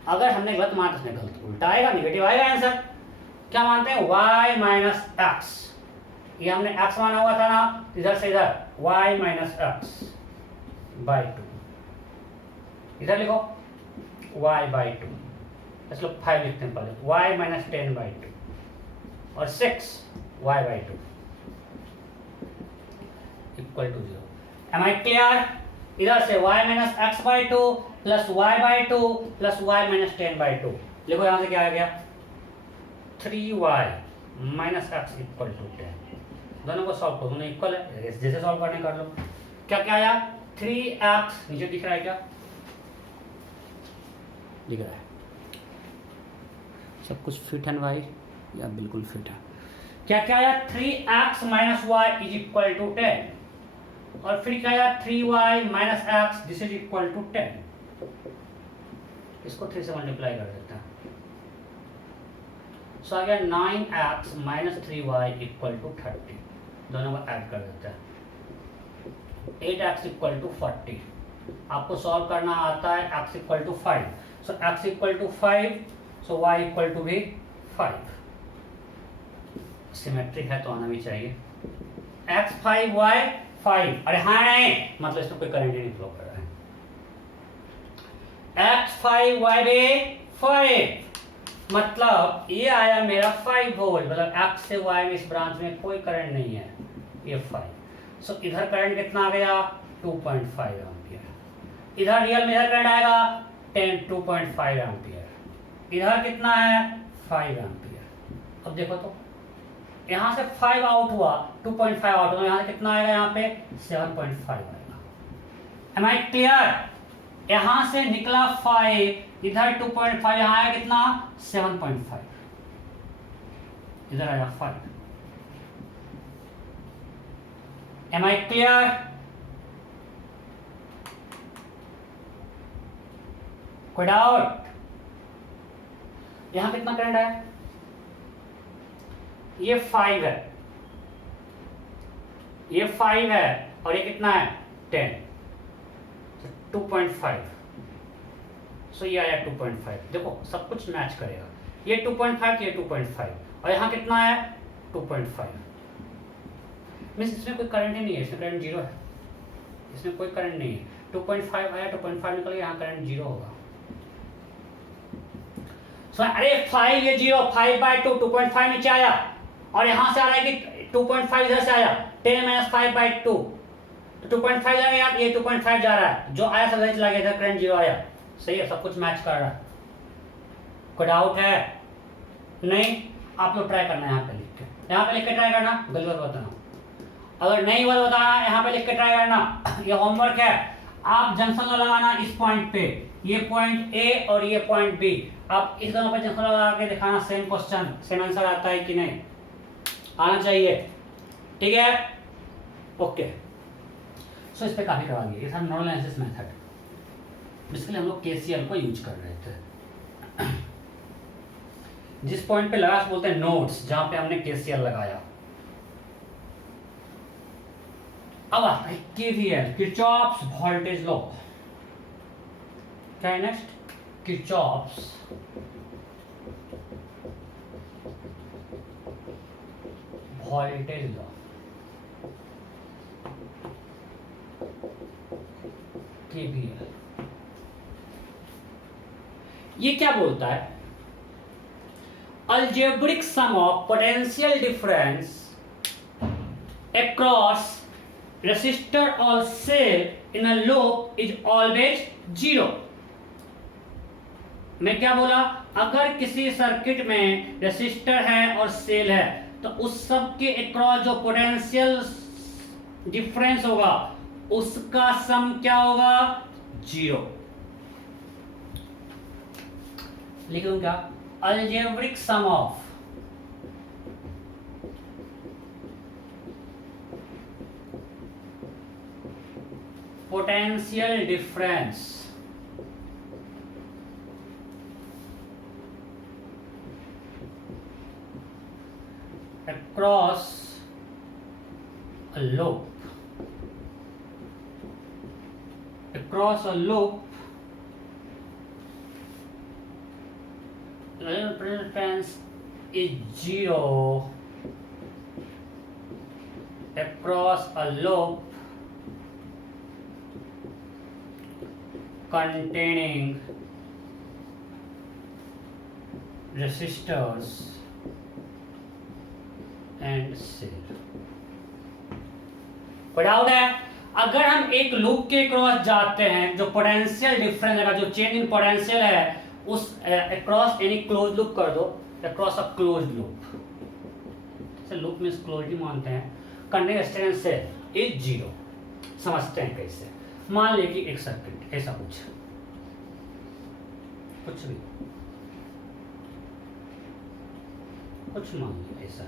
अगर हमने गलत माना तो उसमें गलत उल्टा आएगा, निगेटिव आएगा आंसर। क्या मानते हैं y माइनस एक्स, ये हमने x माना हुआ था ना, इधर से इधर y माइनस एक्स बाई 2, इधर लिखो y बाई 2, इसको 5 लिखते हैं पहले, y माइनस 10 बाई 2 और 6 y by 2 equal to 0। Am I clear? इधर से y minus x by 2 plus y by 2 plus y minus 10 by 2, लिखो यहां से क्या आ गया 3y minus x equal to 10। दोनों को सॉल्व करो, दोनों इक्वल है, जैसे सॉल्व करने कर लो। क्या क्या आया 3x, नीचे दिख रहा है क्या, दिख रहा है सब कुछ फिट है भाई, या बिल्कुल फिट है। क्या क्या आया 3x minus y is equal to 10 और फिर क्या आया 3y minus x this is equal to 10। इसको 3 से मल्टीप्लाई कर देते हैं, सो आ गया 9x minus 3y equal to 30। दोनों को ऐड कर देते हैं, 8x इक्वल टू 40। आपको सॉल्व करना आता है x equal to 5, so x equal to 5, so y equal to भी 5। सिमेट्रिक है तो आना भी चाहिए। x 5 y 5, अरे हाँ नहीं मतलब इसमें कोई करंट नहीं फ्लो कर रहा है। x 5 y बे 5, मतलब ये आया मेरा 5 वोल्ट, मतलब x से y में इस ब्रांच में कोई करंट नहीं है, ये 5। सो इधर करंट कितना आ गया 2.5 एम्पियर। इधर रियल में इधर करंट आएगा 2.5 एम्पियर। इधर कितना है 5 एम्पियर। अब देखो तो यहाँ से 5 आउट हुआ, 2.5 आउट हुआ, यहाँ से कितना आएगा, यहाँ पे 7.5 आएगा। Am I clear? यहाँ से निकला 5, इधर 2.5, यहाँ आया कितना 7.5, इधर आया 5। Am I clear? कोई डाउट? यहाँ कितना करंट आया, ये 5 है, ये 5 है और ये कितना है 10, 2.5। सो ये आया 2.5। देखो सब कुछ मैच करेगा, ये 2.5 ये 2.5 और यहाँ कितना है 2.5। मीन्स इसमें कोई करंट ही नहीं है, इसमें करंट जीरो है, इसमें कोई करंट नहीं है। 2.5 आया, 2.5 निकल गया, यहाँ करंट जीरो होगा। सो अरे 5 ये 0, 5 बाई 2, 2.5 नीचे आया और यहाँ से आ रहा है कि 2.5 इधर से आया, 10 माइनस 5 बाई 2, तो 2.5 जाएगा यार, ये 2.5 जा रहा है, जो आया सब इधर चला गया, इधर करंट जीरो आया। सही है, सब कुछ मैच कर रहा है। कोई डाउट है? नहीं? आप लोग ट्राई करना है, यहाँ पे लिख के, यहाँ पे लिख के ट्राई करना, गलत बताना। अगर नहीं गलत बताना यहाँ पे लिख के ट्राई करना, ये होमवर्क है। आप जंक्शन लॉ लगाना इस पॉइंट पे, ये पॉइंट ए और ये पॉइंट बी, आप इस दोनों पे जंक्शन लॉ लगा के दिखाना, सेम क्वेश्चन सेम आंसर आता है कि नहीं, आना चाहिए। ठीक है, ओके। सो इस पे काफी करवा दिए, ये था नोडल एनालिसिस मेथड। इसके लिए हम लोग केसीएल को यूज कर रहे थे। जिस पॉइंट पे लगा बोलते हैं नोड्स, जहां पे हमने केसीएल लगाया। अब आता है केवीएल, किरचॉफ्स वोल्टेज लॉ। क्या है next? Kirchhoff's voltage law. KVL ये क्या बोलता है? Algebraic sum of potential difference across resistor or cell in a loop is always 0। मैं क्या बोला? अगर किसी सर्किट में रेसिस्टर है और सेल है तो उस सब के अक्रॉस जो पोटेंशियल डिफरेंस होगा उसका सम क्या होगा? 0। लिखूं क्या? Algebraic sum of potential difference across a loop, across a loop, the reluctance is 0 across a loop containing resistors and cell। कोई डाउट है? अगर हम एक लूप के क्रॉस जाते हैं, जो पोटेंशियल डिफरेंस है, जो चेंज इन पोटेंशियल है, उस अक्रॉस एनी क्लोज लूप कर दो, अक्रॉस अ क्लोज लूप, जैसे लूप में क्लोज ही मानते हैं, करने रेजिस्टेंस से इज 0। समझते हैं कैसे? मान ले कि एक सर्किट ऐसा कुछ भी कुछ मान लो ऐसा।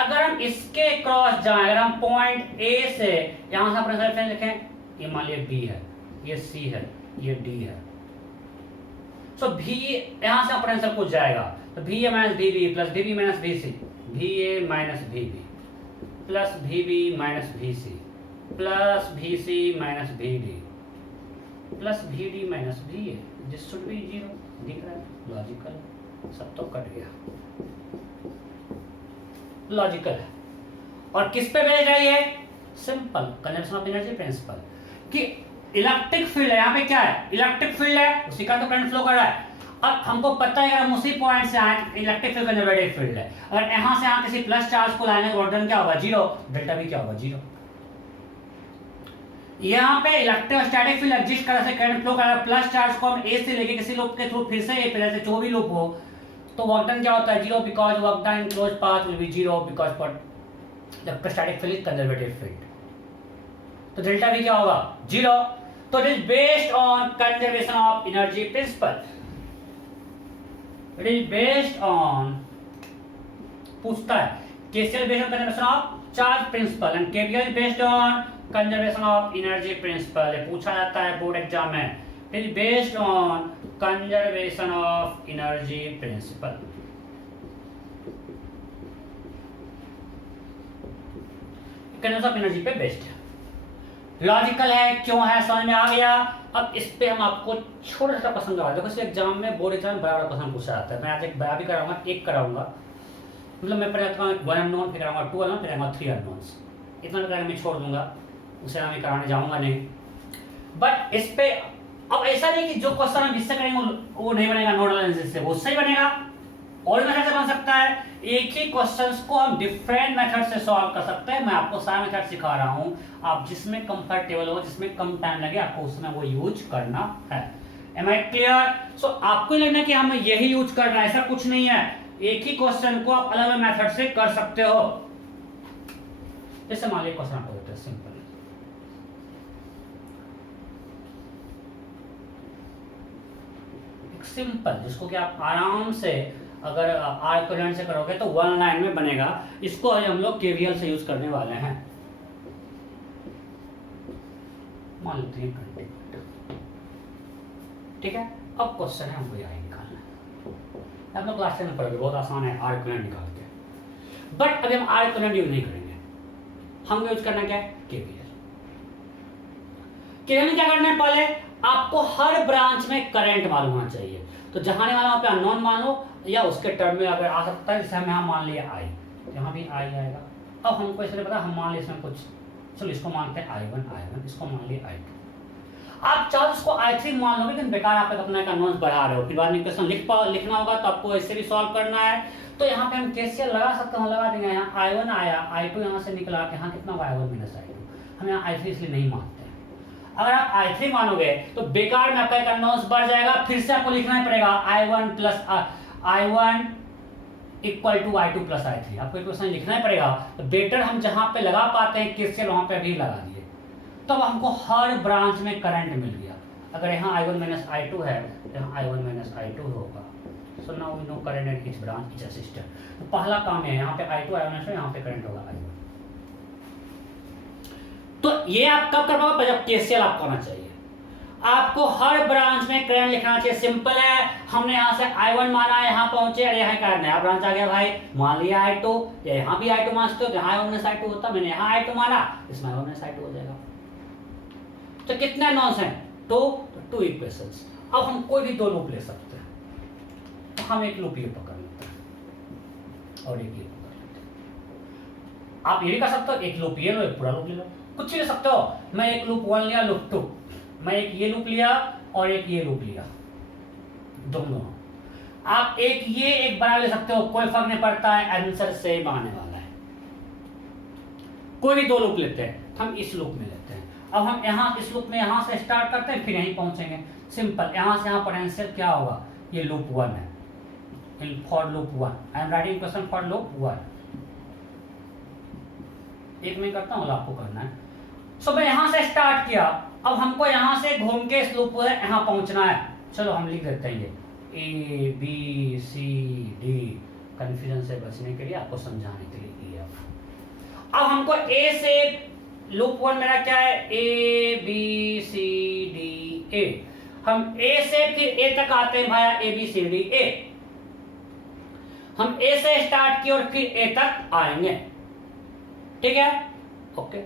अगर हम इसके क्रॉस जाएं, अगर हम पॉइंट ए से यहां से अपने रेफरेंस लिखें, ये मान लिया बी है, ये सी है, ये डी है। भी यहां से अपने कुछ जाएगा तो भी A minus B B plus B B minus B C, भी A minus B B plus भी बी माइनस भी सी प्लस भी सी माइनस भी डी प्लस भी डी माइनस भी ए, दिस शुड बी 0। दिख रहा है? लॉजिकल, सब तो कट गया, लॉजिकल है। और किस पे बेस्ड है ये? Simple conservation of energy principal कि इलेक्ट्रिक फील्ड है, यहाँ पे क्या है? इलेक्ट्रिक फील्ड है, उसी का तो करंट फ्लो कर रहा है। अब हमको पता है अगर हम उसी पॉइंट से आए, इलेक्ट्रिक फील्ड कंजर्वेटिव फील्ड है, अगर यहाँ से यहाँ किसी प्लस चार्ज को लाएंगे, वर्क क्या होगा? 0, डेल्टा भी क्या होगा? 0। यहाँ पे इलेक्ट्रोस्टैटिक फील्ड एग्जिस्ट कर रहा है, करंट फ्लो कर रहा है, प्लस चार्ज को हम ए से लेके किसी लूप के थ्रू फिर से ए पे, जैसे जो भी लूप हो, तो वर्क डन क्या होता है? 0, because work done in close path will be 0 because electrostatic field is conservative field. तो डेल्टा भी क्या होगा? 0। तो it is based on conservation of energy principle. It is based on, पूछता है KCL based on conservation of charge principle and KVL based on conservation of energy principle. ये पूछा जाता है बोर्ड एग्जाम में। It is based on conservation of energy principal. Conservation of energy पे based है, logical है, क्यों है, समझ में आ गया। अब इस पे हम आपको छोटा सा क्वेश्चन करवा, देखो इस एग्जाम में, बोर्ड एग्जाम में बड़ा बड़ा क्वेश्चन पूछा जाता है। मैं आज एक बड़ा भी कराऊंगा, एक कराऊंगा, मतलब मैं पहले 1 अननोन, फिर कराऊंगा 2 अननोन, फिर कराऊंगा 3 अननोन्स। इतना कराने में छोड़ दूंगा, उसे मैं कराने जाऊंगा नहीं। बट इस पे अब ऐसा नहीं कि जो क्वेश्चन हम इससे करेंगे वो नहीं बनेगा, नोडल एनालिसिस से, वो उससे ही बनेगा, और मेथड से बन सकता है। एक ही क्वेश्चंस को हम डिफरेंट मेथड से सॉल्व कर सकते हैं। मैं आपको सारा मेथड सिखा रहा हूं, आप जिसमें कंफर्टेबल हो, जिसमें कम टाइम लगे, आपको उसमें वो यूज करना है। M I clear? सो आपको लगना कि हमें यही यूज करना है, ऐसा कुछ नहीं है। एक ही क्वेश्चन को आप अलग अलग मेथड से कर सकते हो। जैसे मान लीजिए क्वेश्चन आपको देते हैं सिंपल, सिंपल जिसको कि आप आराम से अगर आर करंट से करोगे तो 1 लाइन में बनेगा। इसको हम लोग केवीएल से यूज करने वाले हैं। मान लेते हैं कंडक्टर, ठीक है। अब क्वेश्चन है हमको यही निकालना है। आप लोग क्लास में पढ़ोगे, बहुत आसान है आर करंट निकाल के। बट अभी हम आर करंट यूज नहीं करेंगे, हम यूज करना क्या है? केवीएल। केवीएल में क्या करना है? पहले आपको हर ब्रांच में करंट मालूम होना चाहिए। तो जहां नहीं मालूम, आप अननोन मानो, या उसके टर्म में अगर आ सकता है, जैसे हम यहाँ मान लिया आई, यहाँ भी आई आएगा। अब हमको इसलिए पता, हम मान लिया इसमें कुछ, चलो इसको मानते हैं I1, इसको मान लिया I2। आप चाहो इसको I3 मान लोगे, लेकिन बेकार आप अपना एक अननोन बढ़ा रहे हो, फिर बाद में क्वेश्चन लिखना होगा तो आपको ऐसे भी सॉल्व करना है। तो यहाँ पे हम केसीएल लगा सकते हैं, लगा देंगे। यहाँ I1 आया, I2 यहाँ से निकला, यहाँ कितना होगा? I1 minus I2। हम यहाँ I3 इसलिए नहीं मानते। अगर आप I3 मानोगे तो बेकार में आपका एक अननोन बढ़ जाएगा, फिर से आपको लिखना ही पड़ेगा I1 plus I1 equal to I2 plus I3। आपको इक्वेशन लिखना ही पड़ेगा। तो बेटर हम जहां पे लगा पाते हैं केसीएल, वहां पे भी लगा दिए, तब हमको हर ब्रांच में करंट मिल गया। अगर यहाँ I1 माइनस I2 है, तो यहाँ I1 माइनस I2 होगा। So now we know current at each branch, each resistor. तो पहला काम है, यहाँ पे I2 I1 यहाँ पे करंट होगा I1। तो ये आप कब कर पाओगे? जब केसीएल आपको आना चाहिए। आपको हर ब्रांच में करंट लिखना चाहिए, सिंपल है। हमने यहाँ से I1 माना है, यहाँ पहुंचे और यहाँ का नया ब्रांच आ गया भाई, मान लिया I2, या यहाँ भी I2 मान सकते हो, जहाँ I1 माइनस I2 होता, मैंने यहाँ I2 माना, इसमें I1 माइनस I2 हो जाएगा। तो कितने नॉन्स हैं? Two equations. अब हम कोई भी दो लूप ले सकते हैं, तो हम एक लूप ये पकड़ लेते हैं और एक ये पकड़ लेते हैं। आप ये भी कर सकते हो, एक लूप ये लो, एक पूरा लूप ले लो, कुछ भी ले सकते हो। मैं एक लूप 1 लिया, लूप 2, मैं एक ये लूप लिया और एक ये लूप लिया, दोनों। आप एक ये एक बड़ा ले सकते हो, कोई फर्क नहीं पड़ता है, आंसर सेम आने वाला है। कोई भी दो लूप लेते हैं, हम इस लूप में लेते हैं। अब हम यहाँ इस लूप में यहाँ से स्टार्ट करते हैं, फिर यहीं पहुंचेंगे, सिंपल। यहाँ से यहाँ पोटेंशियल क्या होगा, ये लूप 1 है, for loop 1 I am writing question for loop 1। एक मैं करता हूँ, आपको करना है। सो मैं यहाँ से स्टार्ट किया, अब हमको यहाँ से घूम के इस लूप पर यहाँ पहुंचना है। चलो हम लिख देते हैं ये A B C D, confusion से बचने के लिए, आपको समझाने के लिए E F। अब हमको A से लूप 1 मेरा क्या है, A B C D A, हम A से फिर A तक आते हैं भाया, A B C D A। हम A से स्टार्ट किए और फिर A तक आएंगे, ठीक है, ओके।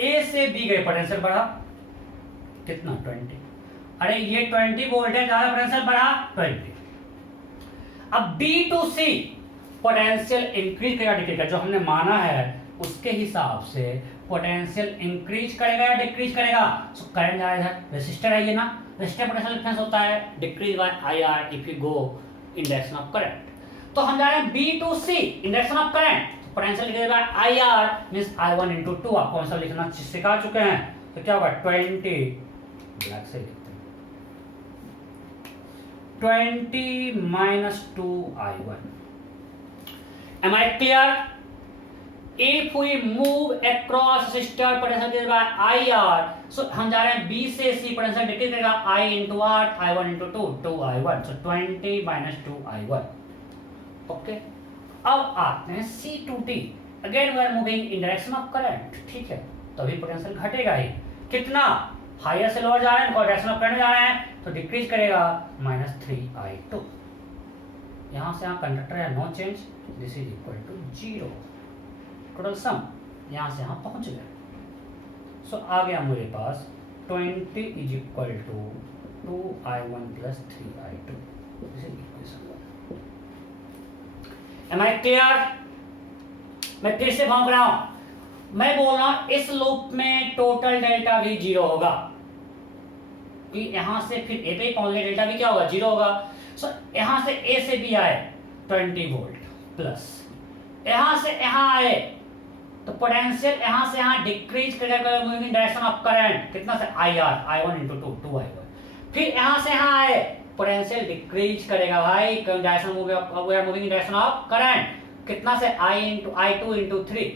A से B गए, पोटेंशियल बढ़ा कितना, 20। अरे ये 20 वोल्ट है, ज्यादा पोटेंशियल बढ़ा 20। अब B to C potential increase करेगा डिक्रीज करेगा, जो हमने माना है उसके हिसाब से पोटेंशियल इंक्रीज करेगा या डिक्रीज करेगा। सो करंट जा रहा है, रेसिस्टर है ये ना, रेसिस्टर पोटेंशियल डिफरेंस होता है decrease by IR if you go in direction of current. तो हम जा रहे हैं B to C in direction of current, potential लिखेगा IR मींस I1 into 2। आपको आंसर लिखना सिखा चुके हैं, तो क्या होगा 20, ब्लैक से लिखते हैं 20 minus 2I1। Am I clear? If we move across resistor, potential given by IR, so हम जा रहे हैं B से C, पोटेंशियल डिक्रीज करेगा I into R, I1 into 2, 2I1, so 20 minus 2I1, okay. अब आते हैं C to D, again we are moving in direction of current, ठीक है, तभी पोटेंशियल घटेगा ही। कितना, हायर से लोअर जा रहे हैं, डायरेक्शन ऑफ करंट जा रहे हैं, तो डिक्रीज करेगा -3I2। यहां से यहाँ कंडक्टर है, no change, this is equal to 0। Total sum यहां से यहाँ पहुंच गए। सो आ गया मेरे पास 20 is equal to 2I1 plus 3I2, this is equation 1। Am I clear? मैं फिर से भौंक रहा हूं, मैं बोल रहा हूं इस लूप में टोटल डेल्टा भी 0 होगा, कि यहां से फिर ए पे पहुंचने डेल्टा भी क्या होगा, 0 होगा। सो यहां से ए से बी आए 20 वोल्ट प्लस, यहां से यहां आए तो पोटेंशियल यहां से यहां डिक्रीज करेगा moving in direction of current, कितना से IR, I1 into 2, 2I1। फिर यहां से यहां आए पोटेंशियल डिक्रीज करेगा भाई, direction moving in direction of current, कितना से I2 into 3।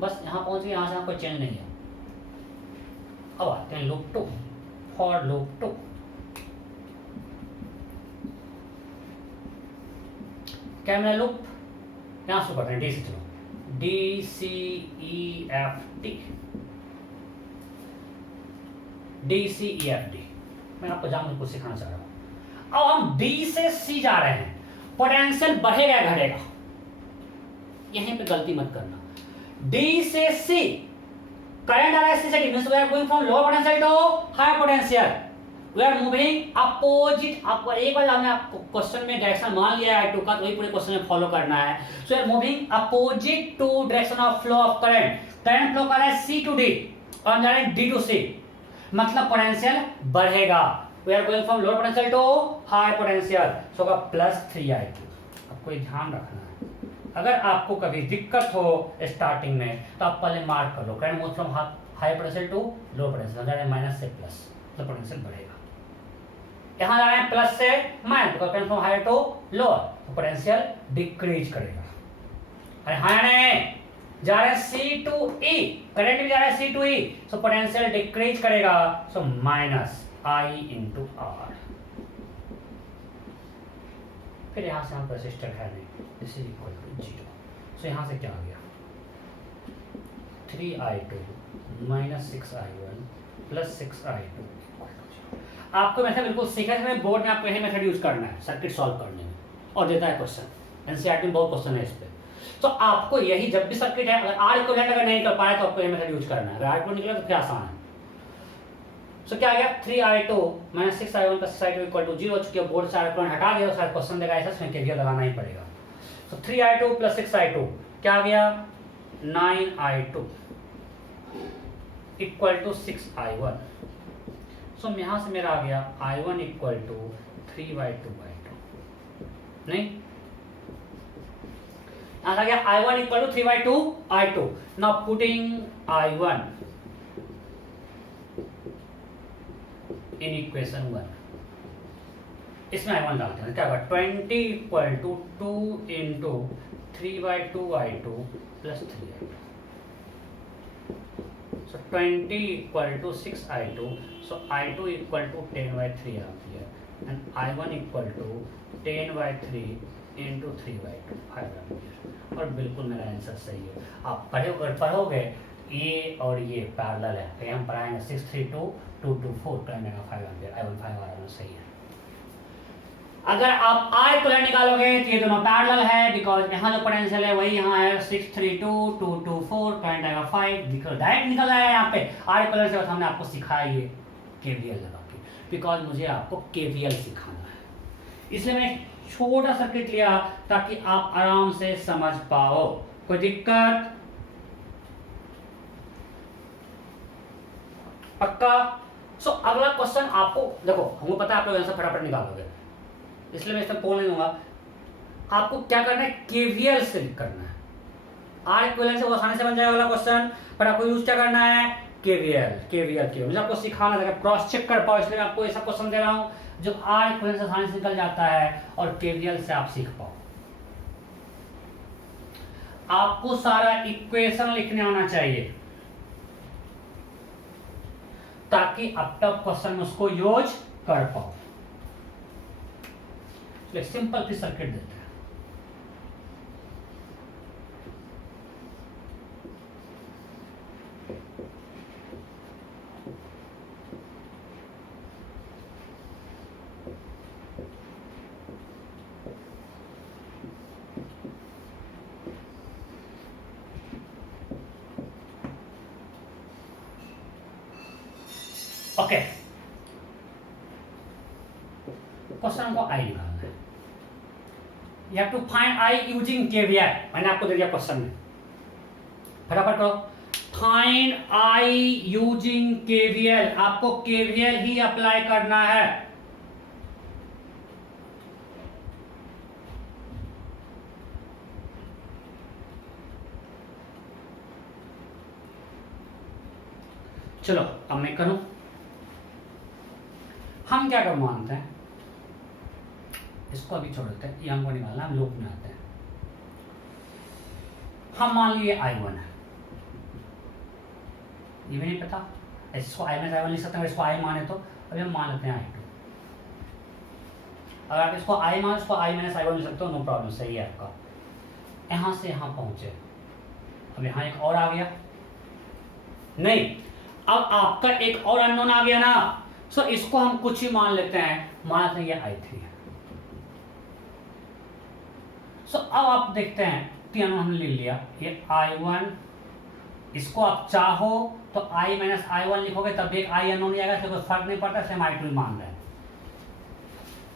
बस यहां पहुंच गए, यहां से यहां कोई चेंज नहीं है। अब आते हैं लूप 2, फॉर लूप 2। क्या मेरा लूप, यहां से करते हैं डी से, चलो DCEFD, DCEFD, मैं आपको जानबूझ कुछ सिखाना चाह रहा हूं। अब हम D से C जा रहे हैं, पोटेंशियल बढ़ेगा घटेगा, यहीं पे गलती मत करना। D से C करंट आ रहा है, C से D means we are going from lower potential to higher potential, we are moving opposite. आपको एक बार हमने आपको क्वेश्चन में डायरेक्शन मान लिया है I2 का, तो वही पूरे क्वेश्चन में फॉलो करना है। So we are moving opposite to direction of flow of current, current flow कर रहा है C टू D और हम जा रहे हैं D टू C, मतलब पोटेंशियल बढ़ेगा। We are going from lower potential to higher potential, so होगा +3I2। आपको ये ध्यान रखना है, अगर आपको कभी दिक्कत हो स्टार्टिंग में तो आप पहले मार्क कर लो, current move from higher potential to lower potential, जा रहे हैं माइनस से प्लस, तो पोटेंशियल बढ़ेगा। यहां जा रहे हैं प्लस से माइनस, तो current from higher to lower, तो पोटेंशियल डिक्रीज करेगा। अरे हाँ नहीं, जा रहे हैं C टू E, करंट भी जा रहा है C to E, so potential decrease करेगा, सो -I into R। फिर यहां से हम रेसिस्टर है नहीं, दिस इज इक्वल टू 0। सो यहां से क्या आ गया, 3I2 -6I1 प्लस 6i2। आपको वैसे बिल्कुल सीखा है, बोर्ड में आपको यही मेथड यूज करना है सर्किट सॉल्व करने में, और देता है क्वेश्चन। एनसीईआरटी में बहुत क्वेश्चन है इस पे। तो आपको यही जब भी सर्किट है, अगर आर इक्विवेलेंट अगर नहीं कर पाए तो आपको ये मेथड यूज करना है। अगर आर इक्विवेलेंट निकला तो फिर आसान है। सो क्या आ गया 3i2 minus 6i1 plus 6i2 equal to 0। चुके बोर्ड से आर इक्विवेलेंट हटा दिया, सारा क्वेश्चन देगा ऐसा, इसमें केवीएल लगाना ही पड़ेगा। तो 3i2 प्लस 6i2 क्या आ गया 9i2 इक्वल टू 6i1। सो यहां से मेरा आ गया i1 इक्वल टू 3/2i2। नहीं, यहां आ गया i1 equal to 3/2i2। Now putting i1 in equation 1, इसमें i1 डालते हैं, क्या होगा 20 equal to 2 into 3/2i2 plus 3i2। So 20 equal to 6i2, so i2 equal to 10/3 ampere and i1 equal to 10/3 into 3/2 5 ampere। और बिल्कुल मेरा answer सही है। आप पढ़ोगे ये और ये पैरेलल है, तो हम पढ़ाएंगे 632 224 करने का 5 एम्पीयर i1 5 आ रहा सही है। अगर आप आर इक्विवेलेंट निकालोगे तो ये दोनों पैरेलल है, बिकॉज यहाँ जो पोटेंशियल है वही यहाँ है 632 224 करंट आएगा 5, डायरेक्ट निकल आएगा यहाँ पे। आर इक्विवेलेंट से हमने आपको सिखाया ये केवीएल लगा के, बिकॉज मुझे आपको केवीएल सिखाना है, इसलिए मैं छोटा सर्किट लिया ताकि आप आराम से समझ पाओ। कोई दिक्कत? पक्का? सो अगला क्वेश्चन आपको देखो, हमको पता है आप लोग आंसर फटाफट निकालोगे, इसलिए मैं इसमें पोल नहीं दूंगा। आपको क्या करना है, केवीएल से करना है। आर इक्विवेलेंट से वो आसानी से बन जाएगा वाला क्वेश्चन, पर आपको यूज क्या करना है, केवीएल। मुझे आपको सिखाना है, क्रॉस चेक कर पाओ, इसलिए मैं आपको ऐसा क्वेश्चन दे रहा हूं जो आर इक्विवेलेंट से आसानी से निकल जाता है और केवीएल से आप सीख पाओ। आपको सारा इक्वेशन लिखने आना चाहिए ताकि अब तक क्वेश्चन में उसको यूज कर पाओ। सिंपल सी सर्किट देते हैं। ओके, क्वेश्चन को आई निकालना है। You have to find I using KVL। मैंने आपको दे दिया क्वेश्चन में, फटाफट करो। Find I using KVL। आपको KVL ही अप्लाई करना है। चलो अब मैं करूं। हम क्या कर मानते हैं, इसको अभी छोड़ देते हैं, ये हमको निकालना, हम लूप में आते हैं। हम मान लिए i1 है, ये भी नहीं पता, इसको i माइनस i1 लिख सकते हैं, इसको i माने तो अभी हम मान लेते हैं i2। अगर आप इसको i मान, इसको i माइनस i1 लिख सकते हो, नो प्रॉब्लम, सही है आपका। यहां से यहां पहुंचे, अब यहां एक और आ गया, नहीं, अब आपका एक और अननोन आ गया ना, सो इसको हम कुछ ही मान लेते हैं, मान लेते हैं ये i3 है। सो अब आप देखते हैं तीन हमने ले लिया, ये i1, इसको आप चाहो तो i माइनस i1 लिखोगे तब भी एक i अननोन आएगा, इससे कोई फर्क नहीं पड़ता, इसलिए हम i2 मान रहे हैं।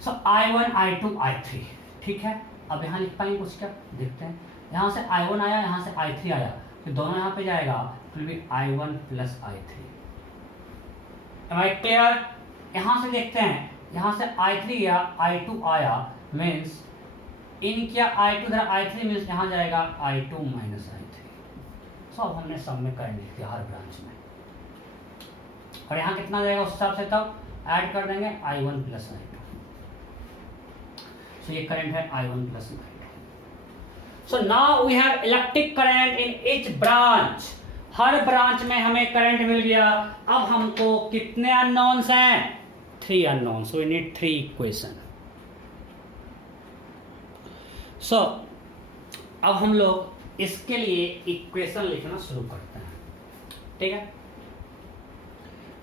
सो i1 i2 i3, ठीक है। अब यहाँ लिख पाएंगे कुछ क्या, देखते हैं। यहाँ से i1 आया, यहाँ से i3 आया, तो दोनों यहाँ पे जाएगा, तो भी i1 plus i3। Am I clear? यहाँ से देखते हैं, यहाँ से i3 या i2 आया, मीन्स इन क्या i2 इधर i3 मीन्स यहाँ जाएगा i2 माइनस i3। सो अब हमने सब में करंट लिख दिया हर ब्रांच में, और यहाँ कितना जाएगा उस हिसाब से तब ऐड कर देंगे i1 प्लस i2। सो ये करंट है i1 plus i2। So now we have electric current in each branch. हर ब्रांच में हमें करंट मिल गया। अब हमको कितने अननोन्स हैं, 3 unknowns, so we need 3 equation. So अब हम लोग इसके लिए इक्वेशन लिखना शुरू करते हैं, ठीक है।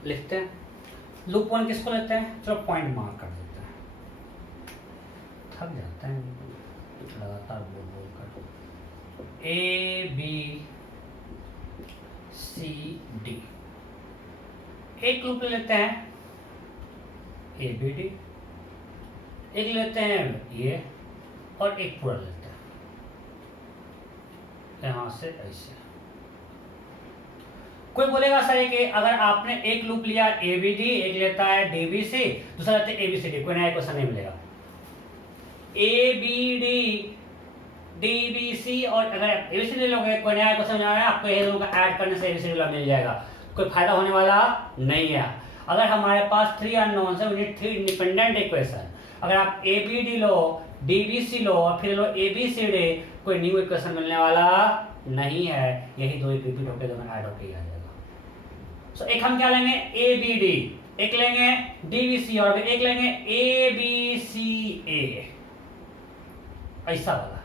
लिखते हैं लूप 1 किसको लेते हैं, चलो पॉइंट मार्क कर देते हैं, थक जाते हैं लगातार बोल बोल कर। ए बी सी डी, एक लूप लेते हैं ए बी डी, एक लेते हैं ये और एक पूरा लेते हैं यहां से ऐसे। कोई बोलेगा सर कि अगर आपने एक लूप लिया ए बी डी, एक लेता है डी बी सी, दूसरा लेते हैं ए बी सी डी, कोई नया क्वेश्चन नहीं मिलेगा। A B D D B C और अगर आप ए बी सी डी लोगे कोई नया क्वेश्चन आ रहा है आपको, ये दोनों का ऐड करने से ए बी सी डी मिल जाएगा, कोई फायदा होने वाला नहीं है। अगर हमारे पास 3 अननोन्स है, वी नीड 3 इंडिपेंडेंट इक्वेशन। अगर आप ए बी डी लो, डी बी सी लो और फिर लो ए बी सी डी, कोई न्यू इक्वेशन मिलने वाला नहीं है, यही दो रिपीट होकर दोनों ऐड होकर आ जाएगा। सो एक हम क्या लेंगे ए बी डी, एक लेंगे डी बी सी और एक लेंगे ए बी सी ए, ऐसा वाला।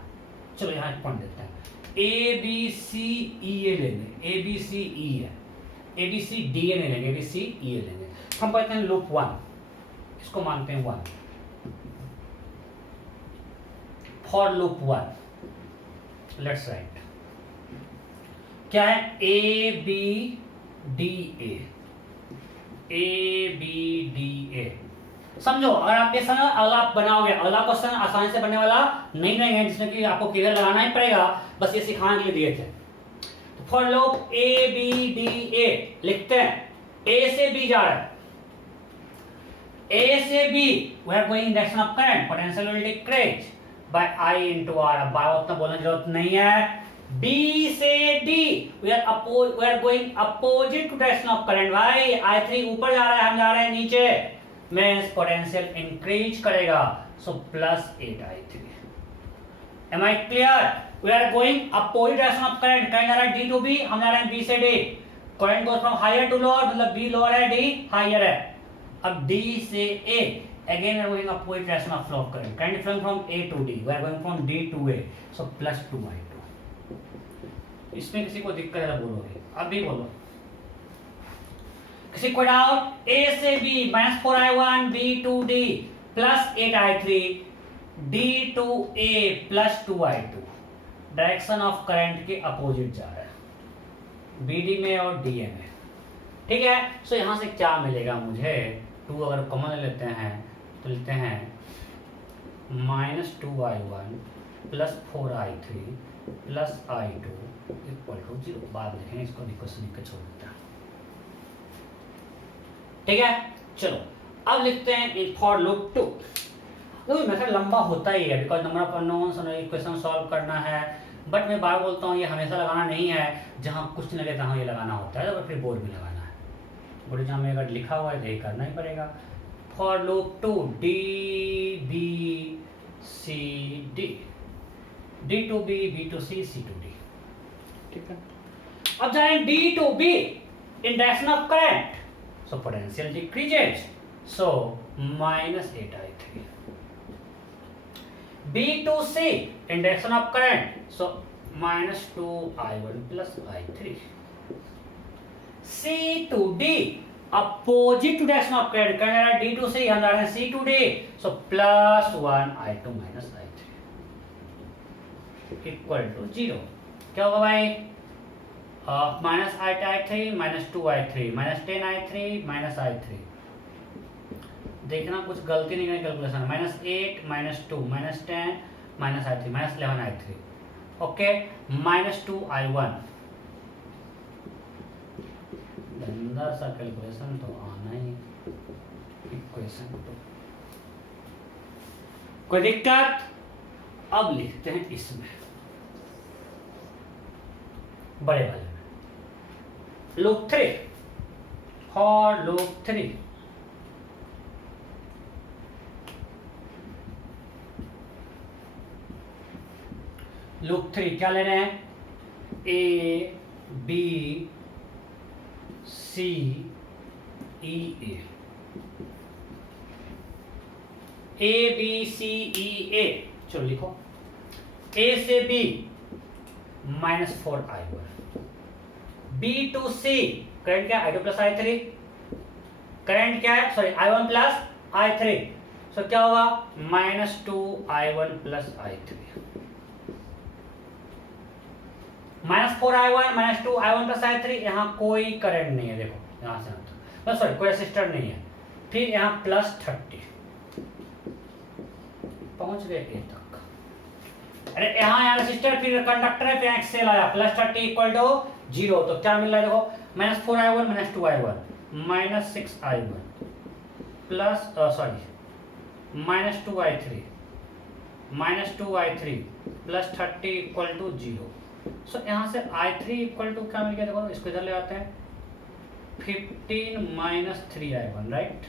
चलो यहाँ पॉइंट देते हैं, ए बी सी ई ए लेंगे, ए बी सी ई है, A B C D A नहीं लेंगे, ए बी सी ई ए लेंगे। हम कहते हैं लूप 1, इसको मानते हैं 1। फॉर लूप 1 लेट्स राइट क्या है, A B D A, A B D A. समझो अगर आप ये समझो अगला आप बनाओगे, अगला क्वेश्चन आसानी से बनने वाला नहीं है, जिसमें कि आपको क्लियर लगाना ही पड़ेगा, बस ये सिखाने के लिए दिए थे। तो for loop A B D A लिखते हैं, ए से बी जा रहा है, ए से B we are going direction of current, potential will decrease by I into R. By उतना बोलने की जरूरत नहीं है। बी से D we are going opposite to direction of current. भाई I3 ऊपर जा रहा है, हम जा रहे हैं नीचे, मींस पोटेंशियल इंक्रीज करेगा, so +8 I3। Am I clear? We are going opposite direction of current, कहीं जा रहा है डी टू बी, हम जा रहे हैं बी से D. Current goes from higher to lower, मतलब बी लोअर है, डी हायर है। अब डी से ए, again we are going opposite direction of flow of current, current flowing from A to D, we are going from D to A, so +2 I2। इसमें किसी को दिक्कत है बोलोगे, अब भी बोलो, किसी को डाउट? A से B -4I1, B to D +8 I3, D to A +2 I2, direction of current के अपोजिट जा रहा है, BD में और DA में, ठीक है। सो यहां से क्या मिलेगा मुझे, 2 अगर कॉमन लेते हैं तो लेते हैं -2I1 +4I3 +I2 = 0। बाद में लिखेंगे इसको, इक्वेशन लिख के छोड़ देते हैं, ठीक है। चलो अब लिखते हैं फॉर लूप 2। तो मेथड लंबा होता ही है, बिकॉज नंबर ऑफ अननोन्स और इक्वेशन सॉल्व करना है, बट मैं बार बोलता हूँ ये हमेशा लगाना नहीं है, जहाँ कुछ नहीं लगे तहाँ ये लगाना होता है, तो फिर बोर्ड में लगाना है, बोर्ड एग्जाम में अगर लिखा हुआ है तो ये करना ही पड़ेगा। For loop 2 D B C D, D to B, B to C, C to D, ठीक है। अब जाए D to B in direction of current, so potential decreases, so -8 I3। B to C in direction of current, so -2 I1 + I3। C to D opposite to direction of current, current D to C, हम जा रहे हैं C to D, so +1 I2 - I3 = 0। क्या होगा भाई? -8 I3 -2 I3 -10 I3 -I3। देखना कुछ गलती नहीं करनी calculation, -8 -2 -10 -I3 -11 I3, okay. -2 I1, अंदर सा कैलकुलेशन तो आना ही, इक्वेशन तो कोई दिक्कत। अब लिखते हैं इसमें बड़े वाले में लूप 3, फॉर लूप 3 लूप 3 क्या ले रहे हैं, ए बी सी ई ए बी सी ई ए। चलो लिखो, ए से B -4 I1, B to C current क्या I2 + I3, करंट क्या है, सॉरी I1 प्लस I3, सो क्या होगा -2I1 plus I3, -4I1 -2I1 plus I3, यहाँ कोई करंट नहीं है, देखो यहाँ से बस, सॉरी कोई रेसिस्टर नहीं है, फिर यहाँ +30 पहुंच गए ए तक, अरे यहाँ रेसिस्टर फिर कंडक्टर है, फिर एक्सेल आया +30 = 0, तो क्या मिल रहा है देखो -4I1 -2I1 -6I1 plus -2I3 plus 30 = 0, सो यहाँ से I3 = क्या मिल गया देखो, इसको इधर ले आते हैं 15 - 3I1, राइट,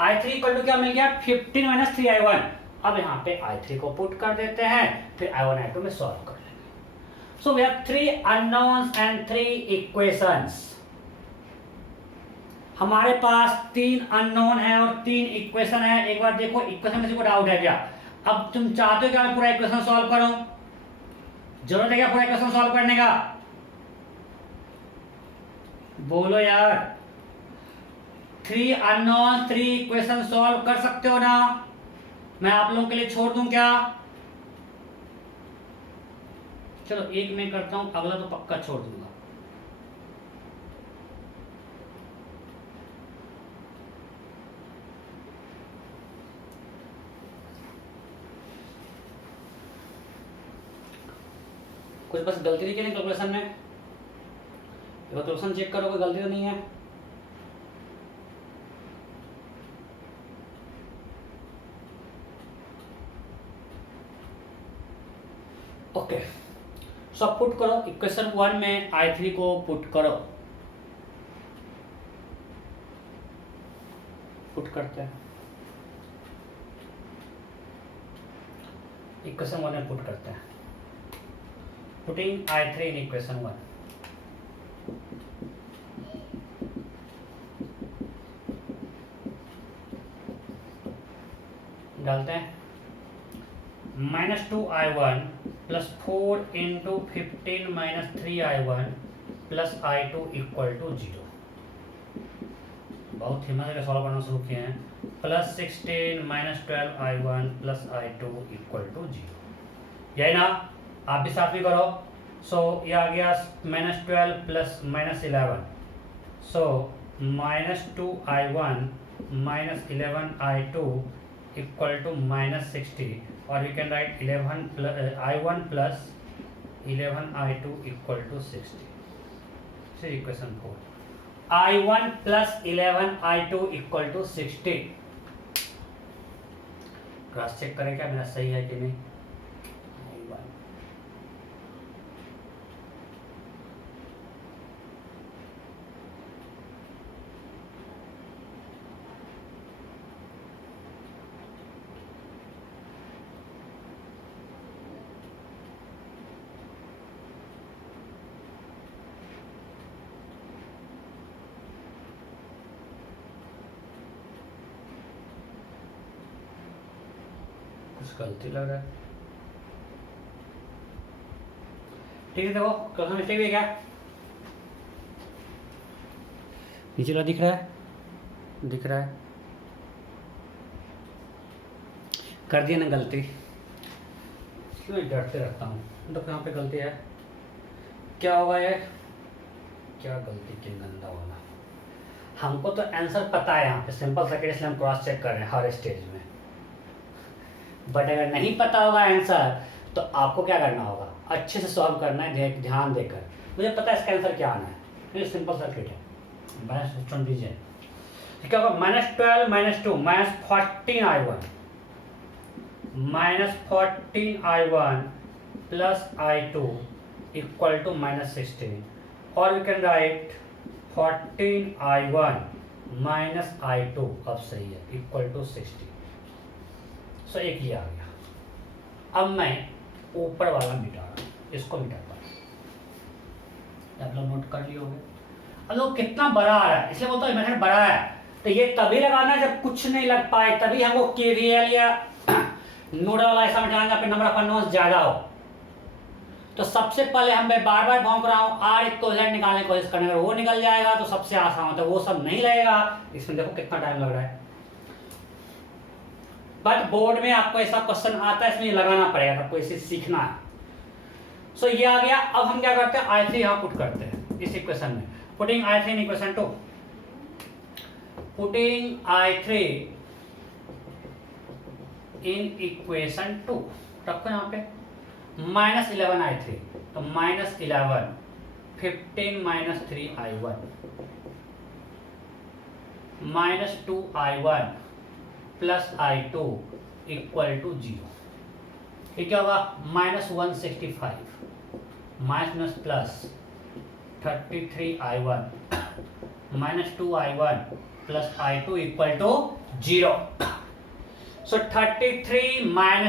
I3 = क्या मिल गया 15 - 3I1, अब यहाँ पे I3 को पुट कर देते हैं, फिर I1 I2 में सॉल्व कर लेंगे। So we have 3 unknowns and 3 equations, हमारे पास 3 अननोन है और 3 इक्वेशन है। एक बार देखो इक्वेशन में से कोई डाउट है क्या, अब तुम चाहते हो क्या मैं पूरा इक्वेशन सॉल्व करूं, जरूरत है क्या पूरा इक्वेशन सॉल्व करने का, बोलो यार, 3 अननोन 3 इक्वेशन सॉल्व कर सकते हो ना, मैं आप लोगों के लिए छोड़ दूं क्या, चलो एक मैं करता हूं, अगला तो पक्का छोड़ दूंगा। कुछ बस गलती नहीं की कैलकुलेशन में, कैलकुलेशन चेक करो कोई गलती तो नहीं है। ओके, सब पुट करो, इक्वेशन 1 में I3 को पुट करो, पुट करते हैं, इक्वेशन 1 में पुट करते हैं, पुटिंग I3 इन इक्वेशन 1, डालते हैं -2I1 plus 4 × 15 - 3I1 plus I2 = 0, बहुत हिम्मत से सॉल्व करना शुरू किए हैं, प्लस 16 - 12I1 प्लस I2 = 0, यही ना, आप भी साथ में करो, सो ये आ गया -12 plus -11, so -2I1 -11I2 = -60, or we can write I1 plus 11I2 = 60, this is equation 4, I1 plus 11I2 = 60, cross check करें क्या मेरा सही है कि नहीं, I1 कुछ गलती लग रहा है, ठीक है, देखो क्वेश्चन मिस्टेक भी है क्या, नीचे वाला दिख रहा है, दिख रहा है, कर दिया ना गलती, क्यों डरते रहता हूँ, तो यहाँ पे गलती है, क्या होगा ये, क्या गलती की गंदा वाला, हमको तो आंसर पता है यहाँ पे सिंपल सर्किट, इसलिए हम क्रॉस चेक कर रहे हैं हर स्टेज में, बट अगर नहीं पता होगा आंसर तो आपको क्या करना होगा, अच्छे से सॉल्व करना है, ध्यान देकर, मुझे पता है इसका आंसर क्या आना है, ये सिंपल सर्किट है, बस चुन दीजिए, क्या होगा -12 - 2 -14I1 -14I1 प्लस I2 = -16, और we can write 14I1 - I2, अब सही है, =60, सो एक ही आ गया, अब मैं ऊपर वाला मिटा रहा हूँ, इसको मिटाता हूँ, आप लोग नोट कर लिए होंगे, अब लोग कितना बड़ा आ रहा है, इसलिए बोलता है मेथड बड़ा है, तो ये तभी लगाना जब कुछ नहीं लग पाए, तभी हमको KVL या नोडल वाला ऐसा मिटाएंगे, फिर नंबर ऑफ अननोन्स ज्यादा हो, तो सबसे पहले हम बार बार भौंक रहा हूँ, आर इक्वलेंट निकालने की कोशिश करने, अगर वो निकल जाएगा तो सबसे आसान होता है, वो सब नहीं लगेगा। इसमें देखो कितना टाइम लग रहा है, बट बोर्ड में आपको ऐसा क्वेश्चन आता है, इसमें लगाना पड़ेगा, आपको इसे सीखना है। सो ये आ गया। अब हम क्या करते हैं, I3 यहाँ पुट करते हैं इस इक्वेशन में, putting I3 in equation 2, putting I3 in equation 2 रखो यहाँ पे, -11 I3, तो -11 15 - 3 I1 -2 I1 plus I2 equal to 0। ये क्या होगा, -165 minus plus 33 I1 -2 I1 plus I2 equal to 0। So 33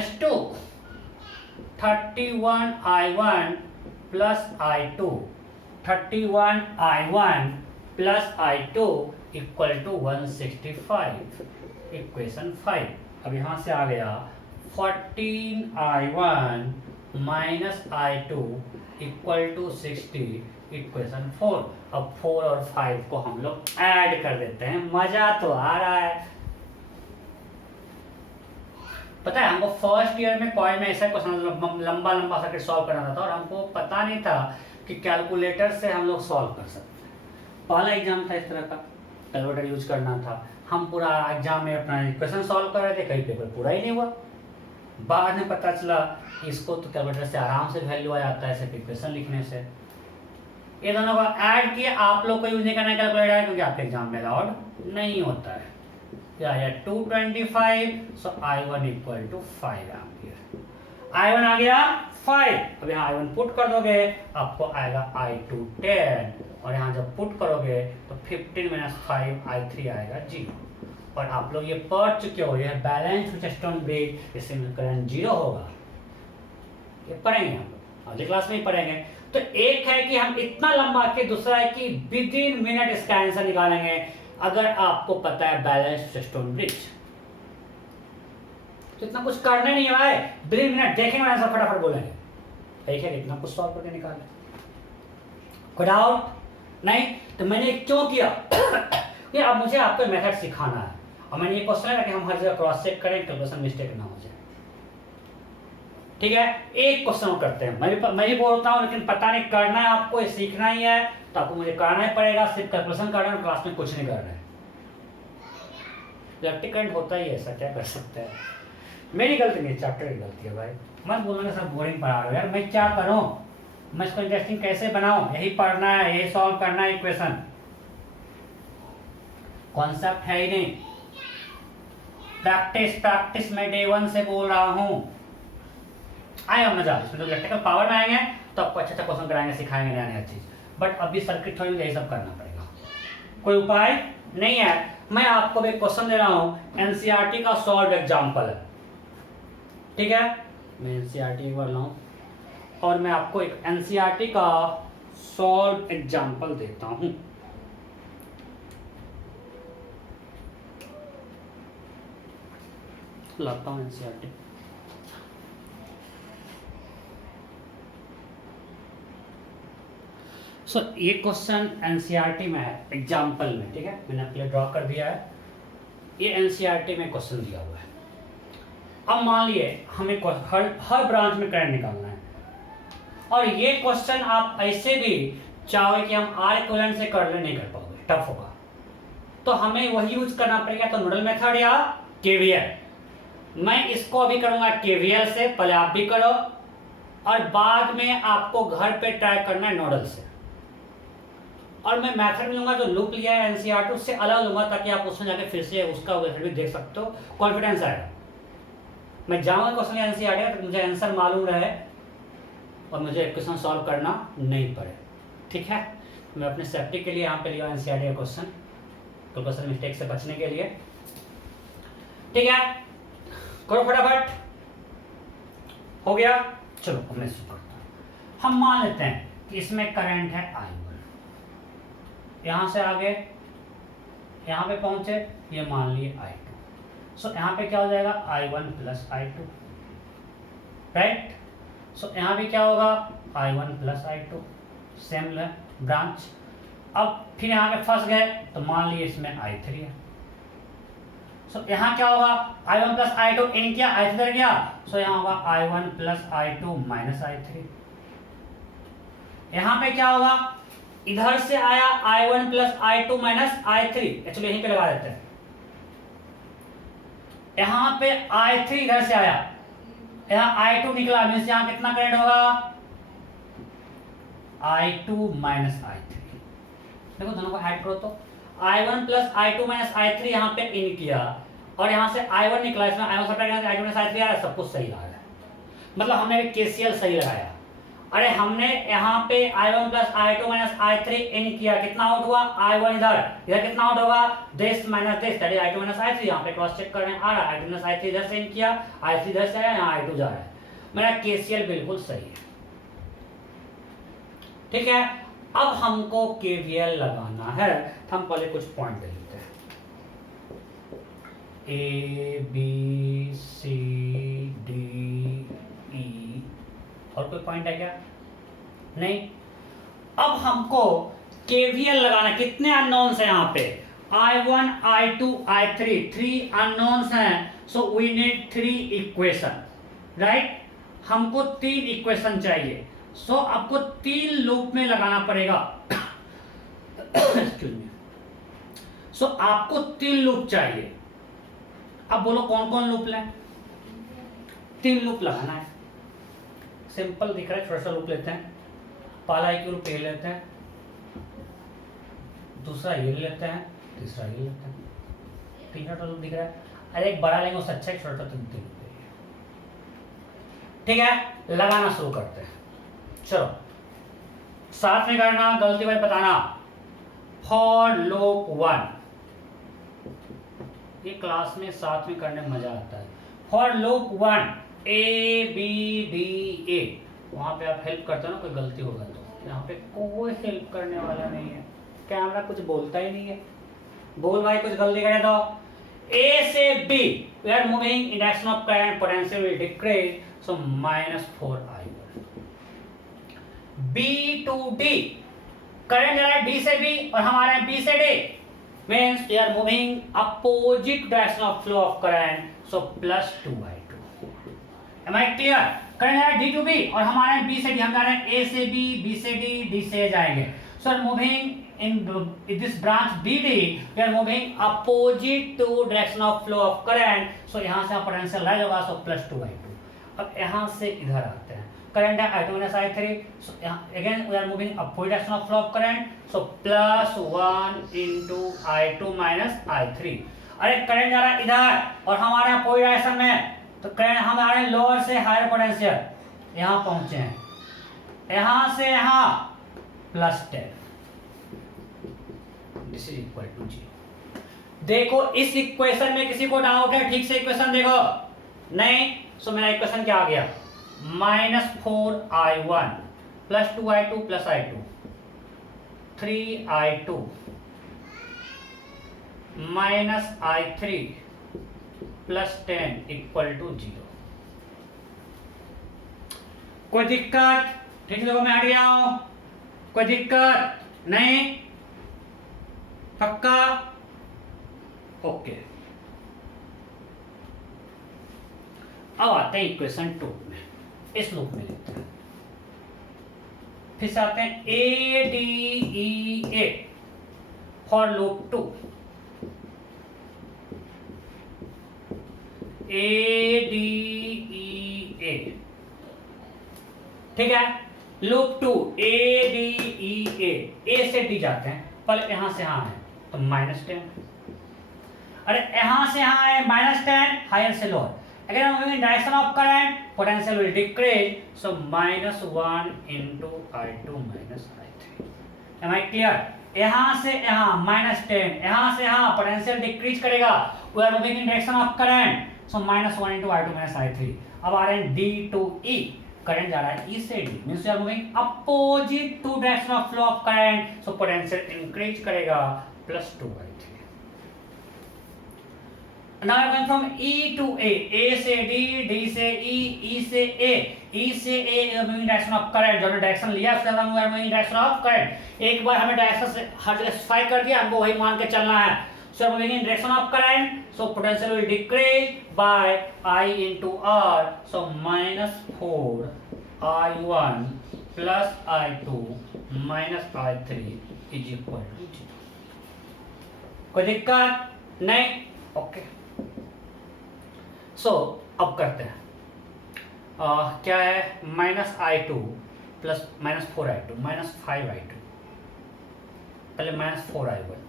- 2 31 I1 plus I2, 31 I1 plus I2 equal to 165, equation 5। अब यहां से आ गया 14 I1 minus I2 equal to 60, equation 4। अब 4 और 5 को हम लोग ऐड कर देते हैं, मजा तो आ रहा है। पता है हमको फर्स्ट ईयर में कॉइल में ऐसा क्वेश्चन लंबा लंबा सर्किट सॉल्व करना था, और हमको पता नहीं था कि कैलकुलेटर से हम लोग सॉल्व कर सकते हैं। पहला एग्जाम था इस तरह का, कैलकुलेटर यूज करना था, हम पूरा एग्जाम में अपना क्वेश्चन सॉल्व कर रहे थे, कई पेपर पूरा ही नहीं हुआ। बाद में पता चला इसको तो कैलकुलेटर से आराम से वैल्यू आ जाता है, सिर्फ इक्वेशन लिखने से। ये दोनों को ऐड किए, आप लोग को यूज नहीं करना है कैलकुलेटर, क्योंकि आपके एग्जाम में अलाउड नहीं होता है। या 225, so I1 equal to 5 ampere. I1 आ गया 5, अब यहाँ I1 पुट कर दोगे, आपको आएगा I2 10, और यहाँ जब पुट करोगे तो 15 - 5 I3 आएगा 0। और आप लोग ये पढ़ चुके हो, ये बैलेंस व्हीटस्टोन ब्रिज, इससे करंट 0 होगा, ये पढ़ेंगे हम लोग अगले क्लास में ही पढ़ेंगे। तो एक है कि हम इतना लंबा के, दूसरा है कि विदिन मिनट इसका आंसर निकालेंगे अगर आपको पता है बैलेंस व्हीटस्टोन ब्रिज। तो इतना कुछ करना नहीं है भाई, विदिन मिनट देखेंगे आंसर फटाफट बोलेंगे, ठीक है, इतना कुछ सॉल्व करके निकालें, कोई डाउट नहीं। तो मैंने क्यों किया कि अब मुझे आपको मेथड सिखाना है, और मैंने ये क्वेश्चन है कि हम हर जगह क्रॉस चेक करें, कैलकुलेशन मिस्टेक ना हो जाए, ठीक है। एक क्वेश्चन करते हैं, मैं भी बोलता हूँ, लेकिन पता नहीं करना है आपको, ये सीखना ही है, तो आपको मुझे करना ही पड़ेगा। सिर्फ कैलकुलेशन कर रहे हैं, क्लास में कुछ नहीं कर रहे हैं, इलेक्ट्रिक करंट होता ही ऐसा, क्या कर सकते हैं। मेरी गलती नहीं, चैप्टर की गलती है भाई, मत बोलना सब बोरिंग पढ़ा रहे हो यार, मैं क्या करूँ, मैं इसको इंटरेस्टिंग कैसे बनाऊं, यही पढ़ना है, यही सॉल्व करना है, इक्वेशन कॉन्सेप्ट है ही नहीं। प्रैक्टिस में डे 1 से बोल रहा हूं, आएगा मजा, इसमें तो इलेक्ट्रिकल पावर में आएंगे तो आपको अच्छा क्वेश्चन कराएंगे, सिखाएंगे नया नया चीज, बट अभी सर्किट थोड़ी यही सब करना पड़ेगा, कोई उपाय नहीं है। मैं आपको एक क्वेश्चन दे रहा हूं, एनसीईआरटी का सॉल्व एग्जाम्पल है, ठीक है। मैं एनसीईआरटी एक बार लाऊं, और मैं आपको एक एनसीईआरटी का सॉल्व एग्जाम्पल देता हूं। लाता हूं एनसीईआरटी, सो ये क्वेश्चन एनसीईआरटी में है, एग्जाम्पल में, ठीक है, मैंने आपके लिए ड्रॉ कर दिया है, ये एनसीईआरटी में क्वेश्चन दिया हुआ है। अब मान लिए हमें हर ब्रांच में करंट निकालना है, और ये क्वेश्चन आप ऐसे भी चाहो कि हम आर इक्विवेलेंट से कर ले, नहीं कर पाओगे, टफ होगा, तो हमें वही यूज करना पड़ेगा, तो नोडल मेथड या केवीएल। मैं इसको अभी करूंगा केवीएल से, पहले आप भी करो, और बाद में आपको घर पे ट्राई करना है नोडल से। और मैं मेथड लूंगा जो लूप लिया है एनसीईआरटी, उससे अलग लूंगा, ताकि आप उसमें जाके फिर से उसका मेथड भी देख सकते हो, कॉन्फिडेंस आएगा। मैं जाऊंगा क्वेश्चन एनसीईआरटी तो मुझे आंसर मालूम रहे, और मुझे क्वेश्चन सॉल्व करना नहीं पड़े, ठीक है। मैं अपने सेफ्टी के लिए यहाँ पे लिया एनसीईआरटी का क्वेश्चन, तो क्वेश्चन मिस्टेक से बचने के लिए, ठीक है। करो फटाफट, हो गया। चलो अब मैं शुरू करता हूँ। हम मान लेते हैं कि इसमें करंट है I1, यहां से आगे यहां पे पहुंचे, ये मान लिए I2, सो यहाँ पे क्या हो जाएगा I1 प्लस I2, राइट। सो यहाँ पे क्या होगा I1 plus I2 same branch. अब फिर यहाँ पे फंस गए तो मान लीजिए इसमें I3 है। सो यहाँ क्या होगा, I1 प्लस I2 इन किया, I3 इधर गया, सो यहाँ होगा I1 plus I2 minus I3। यहाँ पे क्या होगा, इधर से आया I1 plus I2 minus I3, actually यहीं पे लगा देते हैं। यहाँ पे I3 इधर से आया, यहाँ I2 निकला, मीन्स यहाँ कितना करंट होगा, I2 माइनस I3। देखो दोनों को ऐड करो तो I1 plus I2 minus I3 यहाँ पे इन किया, और यहाँ से I1 निकला, इसमें I1 सब्ट्रैक्ट करके I2 माइनस I3 आ रहा है, सब कुछ सही आ रहा है। मतलब हमने KCL सही लगाया। अरे हमने यहाँ पे I1 plus I2 minus I3 इन किया, कितना आउट हुआ, I1 इधर, इधर कितना आउट होगा, this minus this, that is I2 minus I3। यहाँ पे क्रॉस चेक करने आ रहा है, I2 माइनस I3 इधर से इन किया, I3 इधर से आया, यहाँ I2 जा रहा है। मेरा KCL बिल्कुल सही है, ठीक है। अब हमको KVL लगाना है, तो हम पहले कुछ पॉइंट ले लेते हैं। A B C D E, और कोई पॉइंट है क्या, नहीं। अब हमको KVL लगाना, कितने अननोन्स हैं यहाँ पे, I1 I2 I3, 3 अननोन्स हैं, so we need 3 equation, right. हमको 3 इक्वेशन चाहिए, सो आपको 3 लूप में लगाना पड़ेगा। Excuse me. सो आपको 3 लूप चाहिए। अब बोलो कौन कौन लूप लें, 3 लूप लगाना है। सिंपल दिख रहा है, छोटा सा लूप लेते हैं। पहला एक लूप ये लेते हैं, दूसरा ये लेते हैं, तीसरा ये लेते हैं। तीसरा लूप दिख रहा है, अरे एक बड़ा लेंगे उससे अच्छा है, छोटा तो ठीक है। लगाना शुरू करते हैं, चलो साथ में करना, गलती भाई बताना। फॉर लूप 1, ये क्लास में साथ में करने में मजा आता है। फॉर लूप 1 ABDA, वहां पे आप हेल्प करते हो ना, कोई गलती होगा तो। यहाँ पे कोई हेल्प करने वाला नहीं है, कैमरा कुछ बोलता ही नहीं है। बोल भाई कुछ गलती करे तो। A से B we are moving in direction of current, potential will decrease, so -4I1। B to D, current जा रहा है D से B और हमारे B से D, means we are moving opposite direction of flow of current, so +2I2। Am I clear? Current जा रहा है D to B और हमारे B से D, हम जा रहे हैं A से B, B से D, D से जाएंगे। So moving in this branch BD, we are moving opposite to direction of flow of current, so यहाँ से पोटेंशियल राइज होगा, so +2I2। अब यहाँ से इधर आते हैं, करंट है I2 minus I3, so again we are moving opposite direction of flow of current, so +1 into I2 minus I3। अरे करंट जा रहा है इधर और हमारे अपोजिट डायरेक्शन में, तो करंट हम आ रहे हैं लोअर से हायर पोटेंशियल, यहाँ पहुंचे हैं, यहाँ से यहाँ +10, दिस इज इक्वल टू 0। देखो इस इक्वेशन में किसी को डाउट है, ठीक से इक्वेशन देखो, नहीं, सो मेरा इक्वेशन क्या आ गया, -4I1 +2I2 + I2, 3I2 -I3 +10 = 0। कोई दिक्कत, ठीक से देखो मैं हट गया हूं, कोई दिक्कत नहीं, पक्का, ओके। अब आते हैं इक्वेशन 2 में, इस लूप में लेते हैं, फिर से आते हैं ADEA फॉर लूप 2, ADEA, ठीक है। लूप 2 ADEA, A से D जाते हैं, पहले यहां से यहां है तो -10, अरे यहां से यहां है -10, हायर से लोअर, अगर हम in direction of current potential will decrease, so -1 into I2 minus I3। Am I clear? यहां से यहां -10, यहां से यहां पोटेंशियल डिक्रीज करेगा, we are moving in direction of current, so -1 into I2 minus I3। अब आ रहे हैं D to E, करंट जा रहा है E से D, means we are moving opposite to direction of flow of current, so potential increase करेगा +2I3। Now I'm going from E to A से D, D से E, E से A, E से A moving direction of current, जो हमने direction लिया उसके बाद हम moving direction of current। एक बार हमें डायरेक्शन से हर जगह स्पेसिफाई कर दिया, हमको वही मान के चलना है। So moving in direction of current, so potential will decrease by I into R, so minus 4 I1 plus I2 minus I3 is equal to 0। कोई दिक्कत नहीं? ओके सो अब करते हैं क्या है, minus I2 plus minus 4I2 minus 5I2, पहले minus 4I1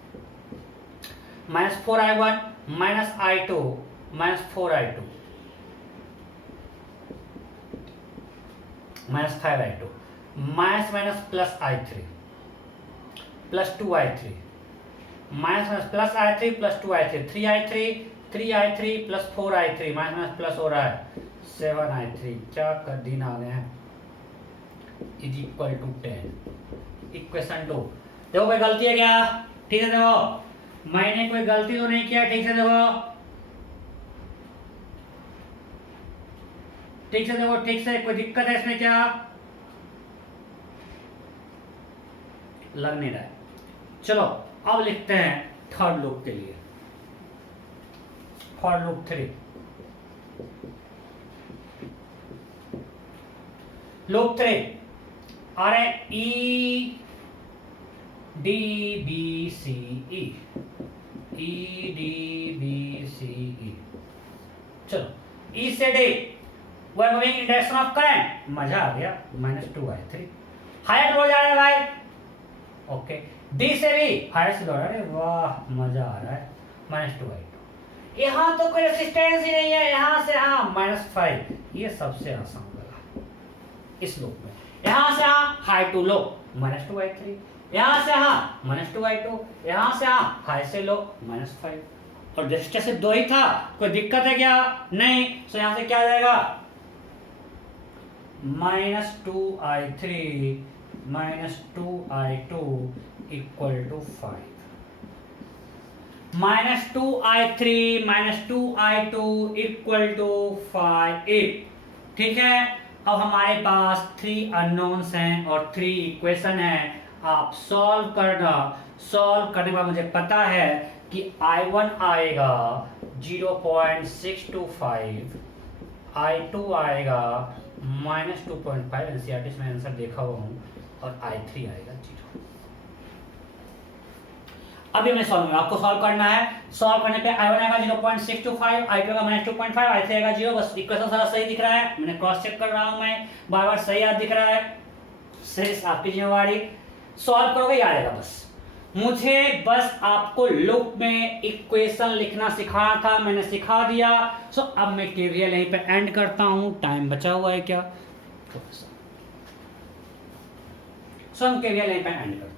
minus 4I1 minus I2 minus 4I2 minus 5I2 minus minus plus I3 plus 2I3 minus minus plus I3 plus 2I3 3I3 plus 4I3 minus minus plus हो रहा है 7I3। क्या कर दिन आ गए हैं, is equal to 10। Equation 2 देखो कोई गलती है क्या? ठीक है देखो, मैंने कोई गलती तो नहीं किया, ठीक से देखो, ठीक से देखो, ठीक से। कोई दिक्कत है इसमें क्या? लग नहीं रहा है। चलो अब लिखते हैं थर्ड लूप के लिए, फॉर लूप 3। लूप 3 आ रहे E D B C E, E D B C E. चलो ई से D we are moving in direction of current, मजा आ गया, माइनस 2I3 हायर लो जा रहा है भाई। ओके डी से भी हायर से लो, अरे वाह मजा आ रहा है, माइनस 2I2। यहाँ तो कोई रेसिस्टेंस ही नहीं है, यहाँ से हाँ माइनस 5, ये सबसे आसान लगा इस लूप में। यहाँ से हाँ high to low minus 2I3, यहाँ से हाँ माइनस 2I2, यहाँ से हाँ हाई से लो माइनस 5। और रेसिस्टेंस से 2 ही था, कोई दिक्कत है क्या? नहीं। तो यहाँ से क्या आ जाएगा, minus 2I3 minus 2I2 equal to 5। Minus 2I3 minus 2I2 equal to 5। ठीक है, अब हमारे पास 3 अननोन्स हैं और 3 इक्वेशन हैं। आप सॉल्व करना, सॉल्व करने के बाद मुझे पता है कि I1 आएगा 0.625, I2 आएगा माइनस 2.5, एनसीईआरटी में आंसर देखा हुआ हूँ, और I3 आएगा 0। अभी मैं सॉल्व करूंगा, आपको सॉल्व करना है। सॉल्व करने पे I1 आएगा 0.625, I2 आएगा माइनस 2.5, I3 आएगा 0। बस इक्वेशन सारा सही दिख रहा है, मैंने क्रॉस चेक कर रहा हूं, मैं बार बार सही याद दिख रहा है, सही आपकी जिम्मेवारी। सॉल्व करोगे याद आएगा। बस मुझे बस आपको लूप में इक्वेशन लिखना सिखाना था, मैंने सिखा दिया। सो अब मैं केवीएल यहीं पे एंड करता हूं, टाइम बचा हुआ है क्या? सो हम केवीएल यहीं पे एंड करते हैं।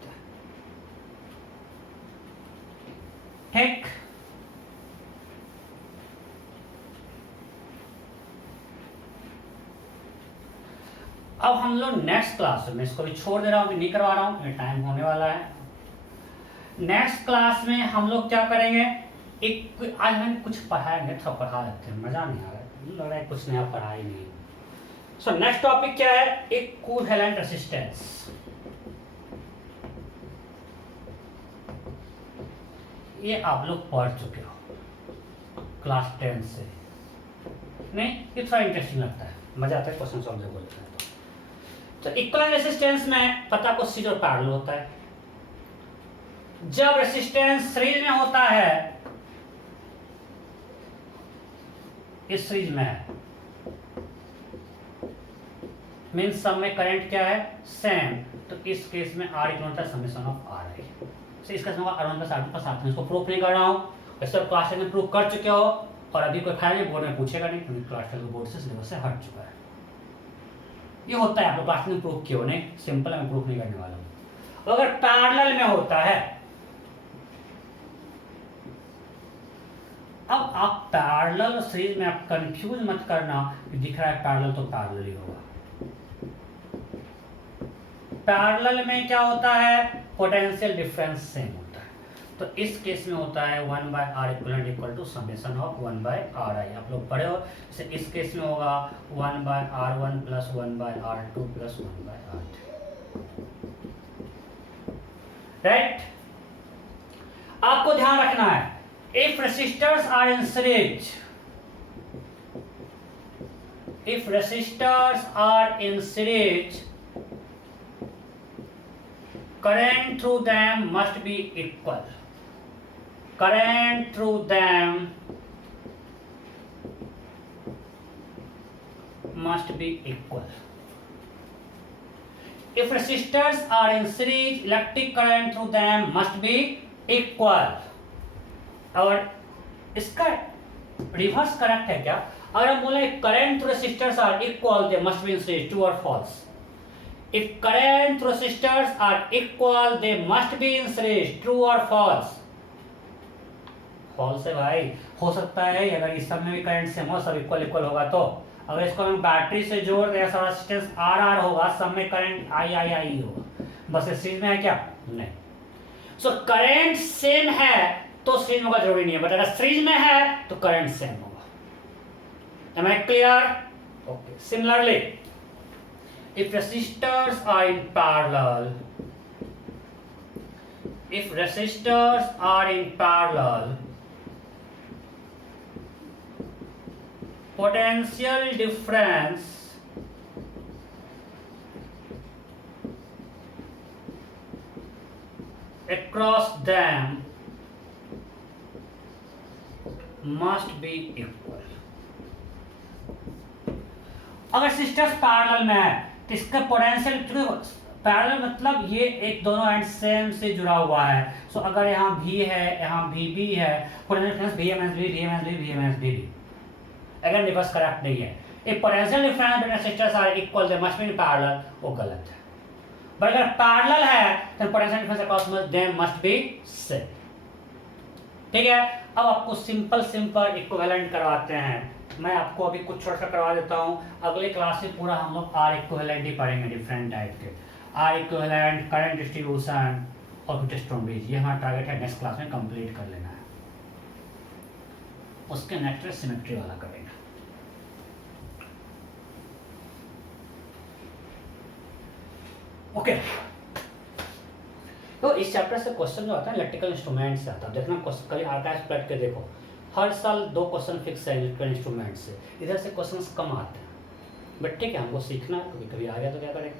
ठीक, अब हम लोग नेक्स्ट क्लास में, इसको भी छोड़ दे रहा हूं, नहीं करवा रहा हूं, ये टाइम होने वाला है। नेक्स्ट क्लास में हम लोग क्या करेंगे, एक आज हम कुछ पढ़ाएंगे, थोड़ा पढ़ा लेते हैं, मजा नहीं आ रहा है, लग रहा है कुछ नया पढ़ा ही नहीं। सो नेक्स्ट टॉपिक क्या है, इक्विवेलेंट रेजिस्टेंस। ये आप लोग पढ़ चुके हो क्लास 10 से, नहीं? ये थोड़ा इंटरेस्टिंग लगता है, मजा आता है क्वेश्चन सॉल्व जब बोलते हैं तो। इक्विवेलेंट रेजिस्टेंस में पता को सीरीज और पैरेलल होता है। जब रेजिस्टेंस सीरीज में होता है, इस सीरीज में है, मीन्स सब में करंट क्या है, सेम, तो इस केस में R इक्वल होता है समेशन ऑफ R है। इसका R1 plus R2 plus R3, इसको प्रूफ नहीं कर रहा हूँ, वैसे क्लास 10 में प्रूफ कर चुके हो, और अभी कोई फाइनल बोर्ड में पूछेगा नहीं, क्योंकि क्लास 10 बोर्ड से सिलेबस से हट चुका है। ये होता है, आप लोग क्लास में प्रूफ किए हो, नहीं? सिंपल है, मैं प्रूफ नहीं करने वाला हूँ। अगर पैरेलल में होता है, अब आप पैरेलल और सीरीज में आप कंफ्यूज मत करना कि दिख रहा है पैरेलल तो पैरेलल ही होगा। पैरेलल में क्या होता है, पोटेंशियल डिफरेंस सेम होता है। तो इस केस में होता है 1/r equivalent equal to summation of 1/ri। आप लोग पढ़े हो, जैसे इस केस में होगा 1/r1 plus 1/r2 plus 1/r3, right. आपको ध्यान रखना है if resistors are in series, if resistors are in series, current through them must be equal. Current through them must be equal. If resistors are in series, electric current through them must be equal. और इसका reverse correct है क्या? अगर हम बोले current through resistors are equal, they must be in series, true और false? If current through resistors are equal, they must be in series, true और false? False है भाई। हो सकता है अगर इस सब में भी करंट सेम हो, सब इक्वल इक्वल होगा, तो अगर इसको हम बैटरी से जोड़ दें, सारा रेसिस्टेंस आर आर होगा, सब में करंट आई आई आई होगा, बस इस चीज में है क्या? नहीं। सो करंट सेम है तो सीरीज में होगा जरूरी नहीं है, बट अगर सीरीज में है तो करंट सेम होगा। Am I clear? Okay. Similarly, if resistors are in parallel, if resistors are in parallel, potential difference across them must be equal. अगर सिस्टर्स पैरेलल में है तो इसका पोटेंशियल, पैरेलल मतलब ये एक दोनों एंड सेम से जुड़ा हुआ है। सो अगर यहाँ V है, यहाँ VB है, पोटेंशियल डिफरेंस VMSB। अगर रिवर्स करेक्ट नहीं है, एक potential difference between resistors are equal, they must be in parallel, वो गलत है। बट अगर पैरेलल है तो potential difference across them must be same. ठीक है, अब आपको सिंपल इक्विवेलेंट करवाते हैं। मैं आपको अभी कुछ छोटा सा करवा देता हूँ, अगले क्लास में पूरा हम लोग आर इक्विवेलेंट ही पढ़ेंगे, डिफरेंट टाइप के आर इक्विवेलेंट, करंट डिस्ट्रीब्यूशन और टेस्टोमेट्री। ये हमारा टारगेट है नेक्स्ट क्लास में कंप्लीट कर लेना है। उसके नेक्स्ट सिमेट्री वाला करेंगे। ओके, तो इस चैप्टर से क्वेश्चन जो आता है इलेक्ट्रिकल इंस्ट्रूमेंट से आता है। देखना कल आर्काइव पलट के देखो, हर साल 2 क्वेश्चन फिक्स है इलेक्ट्रिकल इंस्ट्रूमेंट से, इधर से क्वेश्चंस कम आते हैं, बट ठीक है, हमको सीखना है, कभी कभी आ गया तो क्या करें।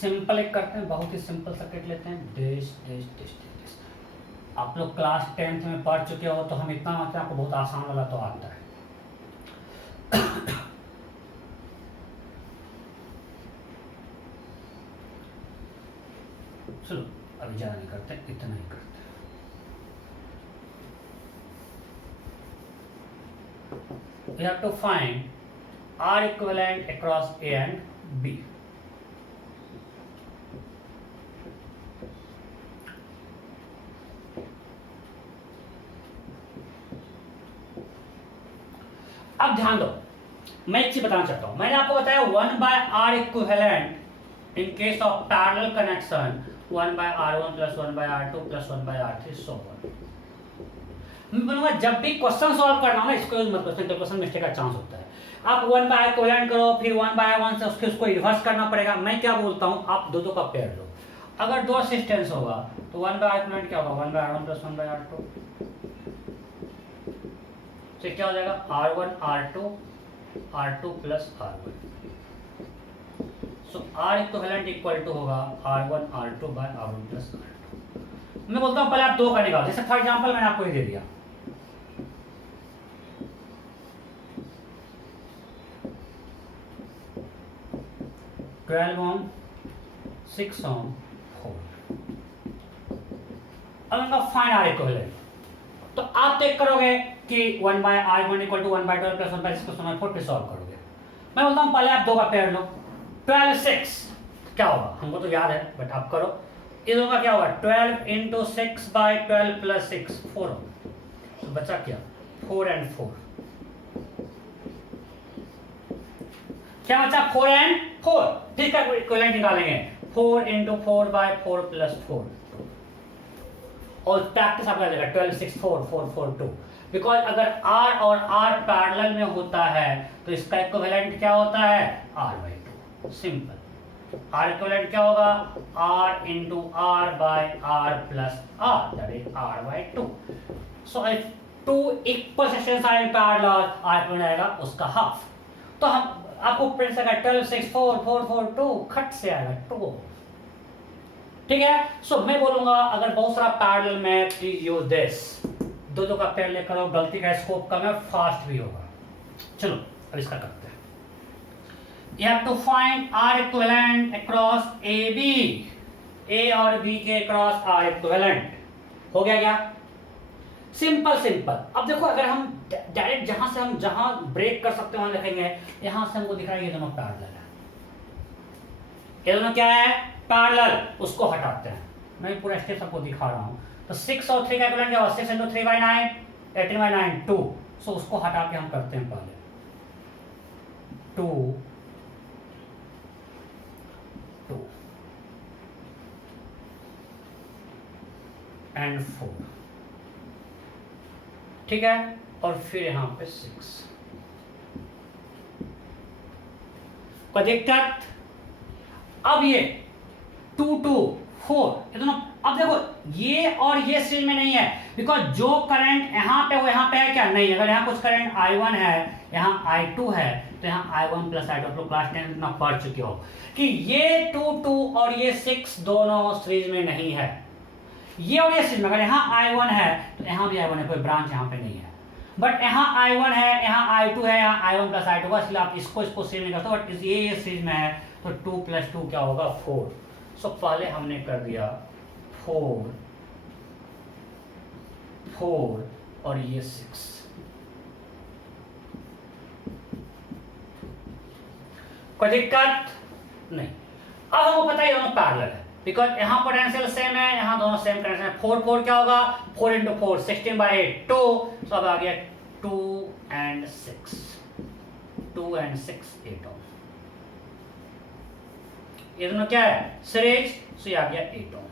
सिंपल एक करते हैं, बहुत ही सिंपल सर्किट लेते हैं, डिश। आप लोग क्लास 10th में पढ़ चुके हो, तो हम इतना मतलब आपको बहुत आसान वाला तो आता है। चलो अभी ज़्यादा नहीं करते, इतना ही करते। We have to find R equivalent across A and B. अब ध्यान दो, मैं एक चीज बताना चाहता हूं। मैंने आपको बताया 1/R equivalent in case of parallel connection 1/R1 plus 1/R2 plus 1/R3 so on. मैं बोलूंगा जब भी क्वेश्चन सॉल्व करना हो ना, इसको यूज मत करो, क्वेश्चन मिस्टेक का चांस होता है। आप 1/R इक्विवेलेंट करो, फिर 1/1 से उसको रिवर्स करना पड़ेगा। मैं क्या बोलता हूं, आप दो का पेयर लो। अगर 2 असिस्टेंस होगा तो 1/R इक्विवेलेंट क्या होगा, 1/R1 प्लस 1/R2, तो क्या हो जाएगा R1 R2 plus R1। So R equivalent equal to होगा R1 R2 bye R1 plus R2। मैं बोलता हूं पहले आप 2 का निकालो, जैसे फॉर एग्जांपल मैंने आपको ये दे दिया, ट्वेल्व ओम 6 ओम 4। अब इनका फाइंड R इक्विवेलेंट, तो आप चेक करोगे कि 1/R1 इक्वल टू 1/12 प्लस 1/6 को 4 पे सॉल्व करोगे। मैं बोलता हूं पहले आप 2 का पेयर लो, 12 6 क्या होगा, हमको तो याद है बट आप करो। इन दोनों का क्या होगा, 12 इंटू 6/12 प्लस 6 4 होगा, तो बचा क्या 4 and 4, क्या बचा 4 and 4। ठीक है, इक्विवेलेंट निकालेंगे, 4 इंटू 4/4 प्लस 4, और प्रैक्टिस आपका जाएगा 12 6 4 4 4 2, बिकॉज अगर R और R पैरेलल में होता है तो इसका इक्विवेलेंट क्या होता है R/2, सिंपल। R इक्विवेलेंट क्या होगा R into R by R plus R, that is R/2. So if two equal sections are in parallel, R equivalent आएगा उसका हाफ। तो हम आपको प्रिंट आएगा 12 6 4 4 4 2, खट से आएगा 2, ठीक है। सो मैं बोलूंगा अगर बहुत सारा पैरेलल में, प्लीज यूज दिस, दो का पैरेलल करो, गलती का स्कोप कम है, फास्ट भी होगा। चलो अब इसका करते हैं। You have to find R equivalent across AB, A और B के across R equivalent, हो गया क्या? Simple simple. अब देखो अगर हम डायरेक्ट जहां ब्रेक कर सकते हैं वहां लिखेंगे, यहां से हमको दिख रहा है ये दोनों पैरेलल है, ये दोनों क्या है पैरेलल, उसको हटाते हैं। मैं पूरा स्टेप आपको दिखा रहा हूं। तो 6 और 3 का इक्विवेलेंट क्या होगा 6 into 3/9 18/9 2, सो उसको हटा के हम करते हैं पहले 2 2 and 4, ठीक है। और फिर यहां पे 6, कोई दिक्कत? अब ये 2 2 4, ये दोनों, अब देखो ये और ये सीरीज में नहीं है, बिकॉज जो करंट यहाँ पे वो यहाँ पे है क्या नहीं। अगर यहाँ कुछ करंट I1 है, यहाँ I2 है, तो यहाँ I1 प्लस I2, आप लोग क्लास 10 इतना पढ़ चुके हो कि ये 2 2 और ये 6 दोनों सीरीज में नहीं है। ये और ये सीरीज में, अगर यहाँ I1 है तो यहाँ भी I1 है, कोई ब्रांच यहाँ पे नहीं है। बट यहाँ I1 है, यहाँ I2 है, यहाँ I1 प्लस I2 का, इसलिए आप इसको सीरीज में करते हो। बट ये सीरीज में है तो 2 + 2 क्या होगा 4। सो पहले हमने कर दिया 4 4 और ये 6, कोई दिक्कत नहीं। अब हमको पता है दोनों पैरेलल है, बिकॉज यहाँ पोटेंशियल सेम है, यहाँ दोनों सेम करंट है। 4 4 क्या होगा 4 into 4 16/8 2, सो अब आ गया 2 and 6 2 and 6 8 ओम। ये दोनों क्या है सीरीज, सो ये आ गया 8 ओम।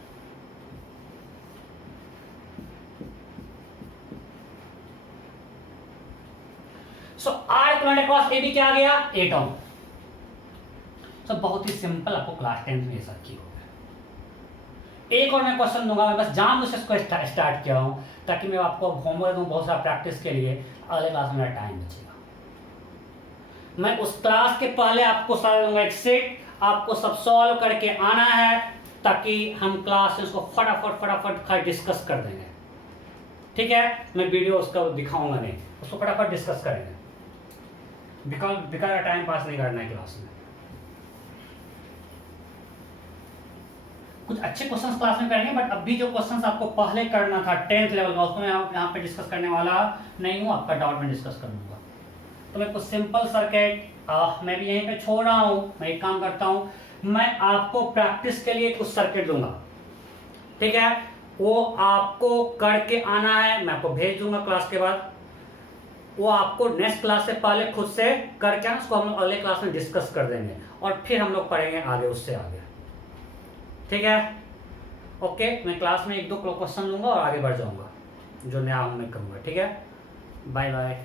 सो R इक्विवेलेंट अक्रॉस AB क्या आ गया 8 ओम। सो बहुत ही सिंपल, आपको क्लास 10 में ये सब की होगा। एक और मैं क्वेश्चन दूंगा, मैं बस जानबूझ से इसको स्टार्ट किया हूं ताकि मैं आपको होमवर्क दूं बहुत सारा प्रैक्टिस के लिए, अगले क्लास में मेरा टाइम बचेगा। मैं उस क्लास के पहले आपको सॉल्व दूंगा एक सेट, आपको सब सॉल्व करके आना है ताकि हम क्लास में उसको फटाफट डिस्कस कर देंगे, ठीक है। मैं वीडियो उसका दिखाऊंगा नहीं, उसको फटाफट डिस्कस करेंगे, बिकॉज टाइम पास नहीं करना है क्लास में। कुछ अच्छे क्वेश्चंस क्लास में करेंगे, बट अभी जो क्वेश्चंस आपको पहले करना था 10th लेवल का, उसको मैं यहाँ पे डिस्कस करने वाला नहीं हूँ, आपका डाउट में डिस्कस करूंगा। तो मैं कुछ सिंपल सर्किट मैं भी यहीं पे छोड़ रहा हूँ। मैं एक काम करता हूँ, मैं आपको प्रैक्टिस के लिए कुछ सर्किट दूंगा, ठीक है, वो आपको करके आना है, मैं आपको भेज दूंगा क्लास के बाद। वो आपको नेक्स्ट क्लास से पहले खुद से करके आना, उसको हम लोग अगले क्लास में डिस्कस कर देंगे और फिर हम लोग पढ़ेंगे आगे, उससे आगे, ठीक है। ओके, मैं क्लास में 1-2 क्वेश्चन लूंगा और आगे बढ़ जाऊंगा, जो नया मैं करूंगा, ठीक है। Bye bye.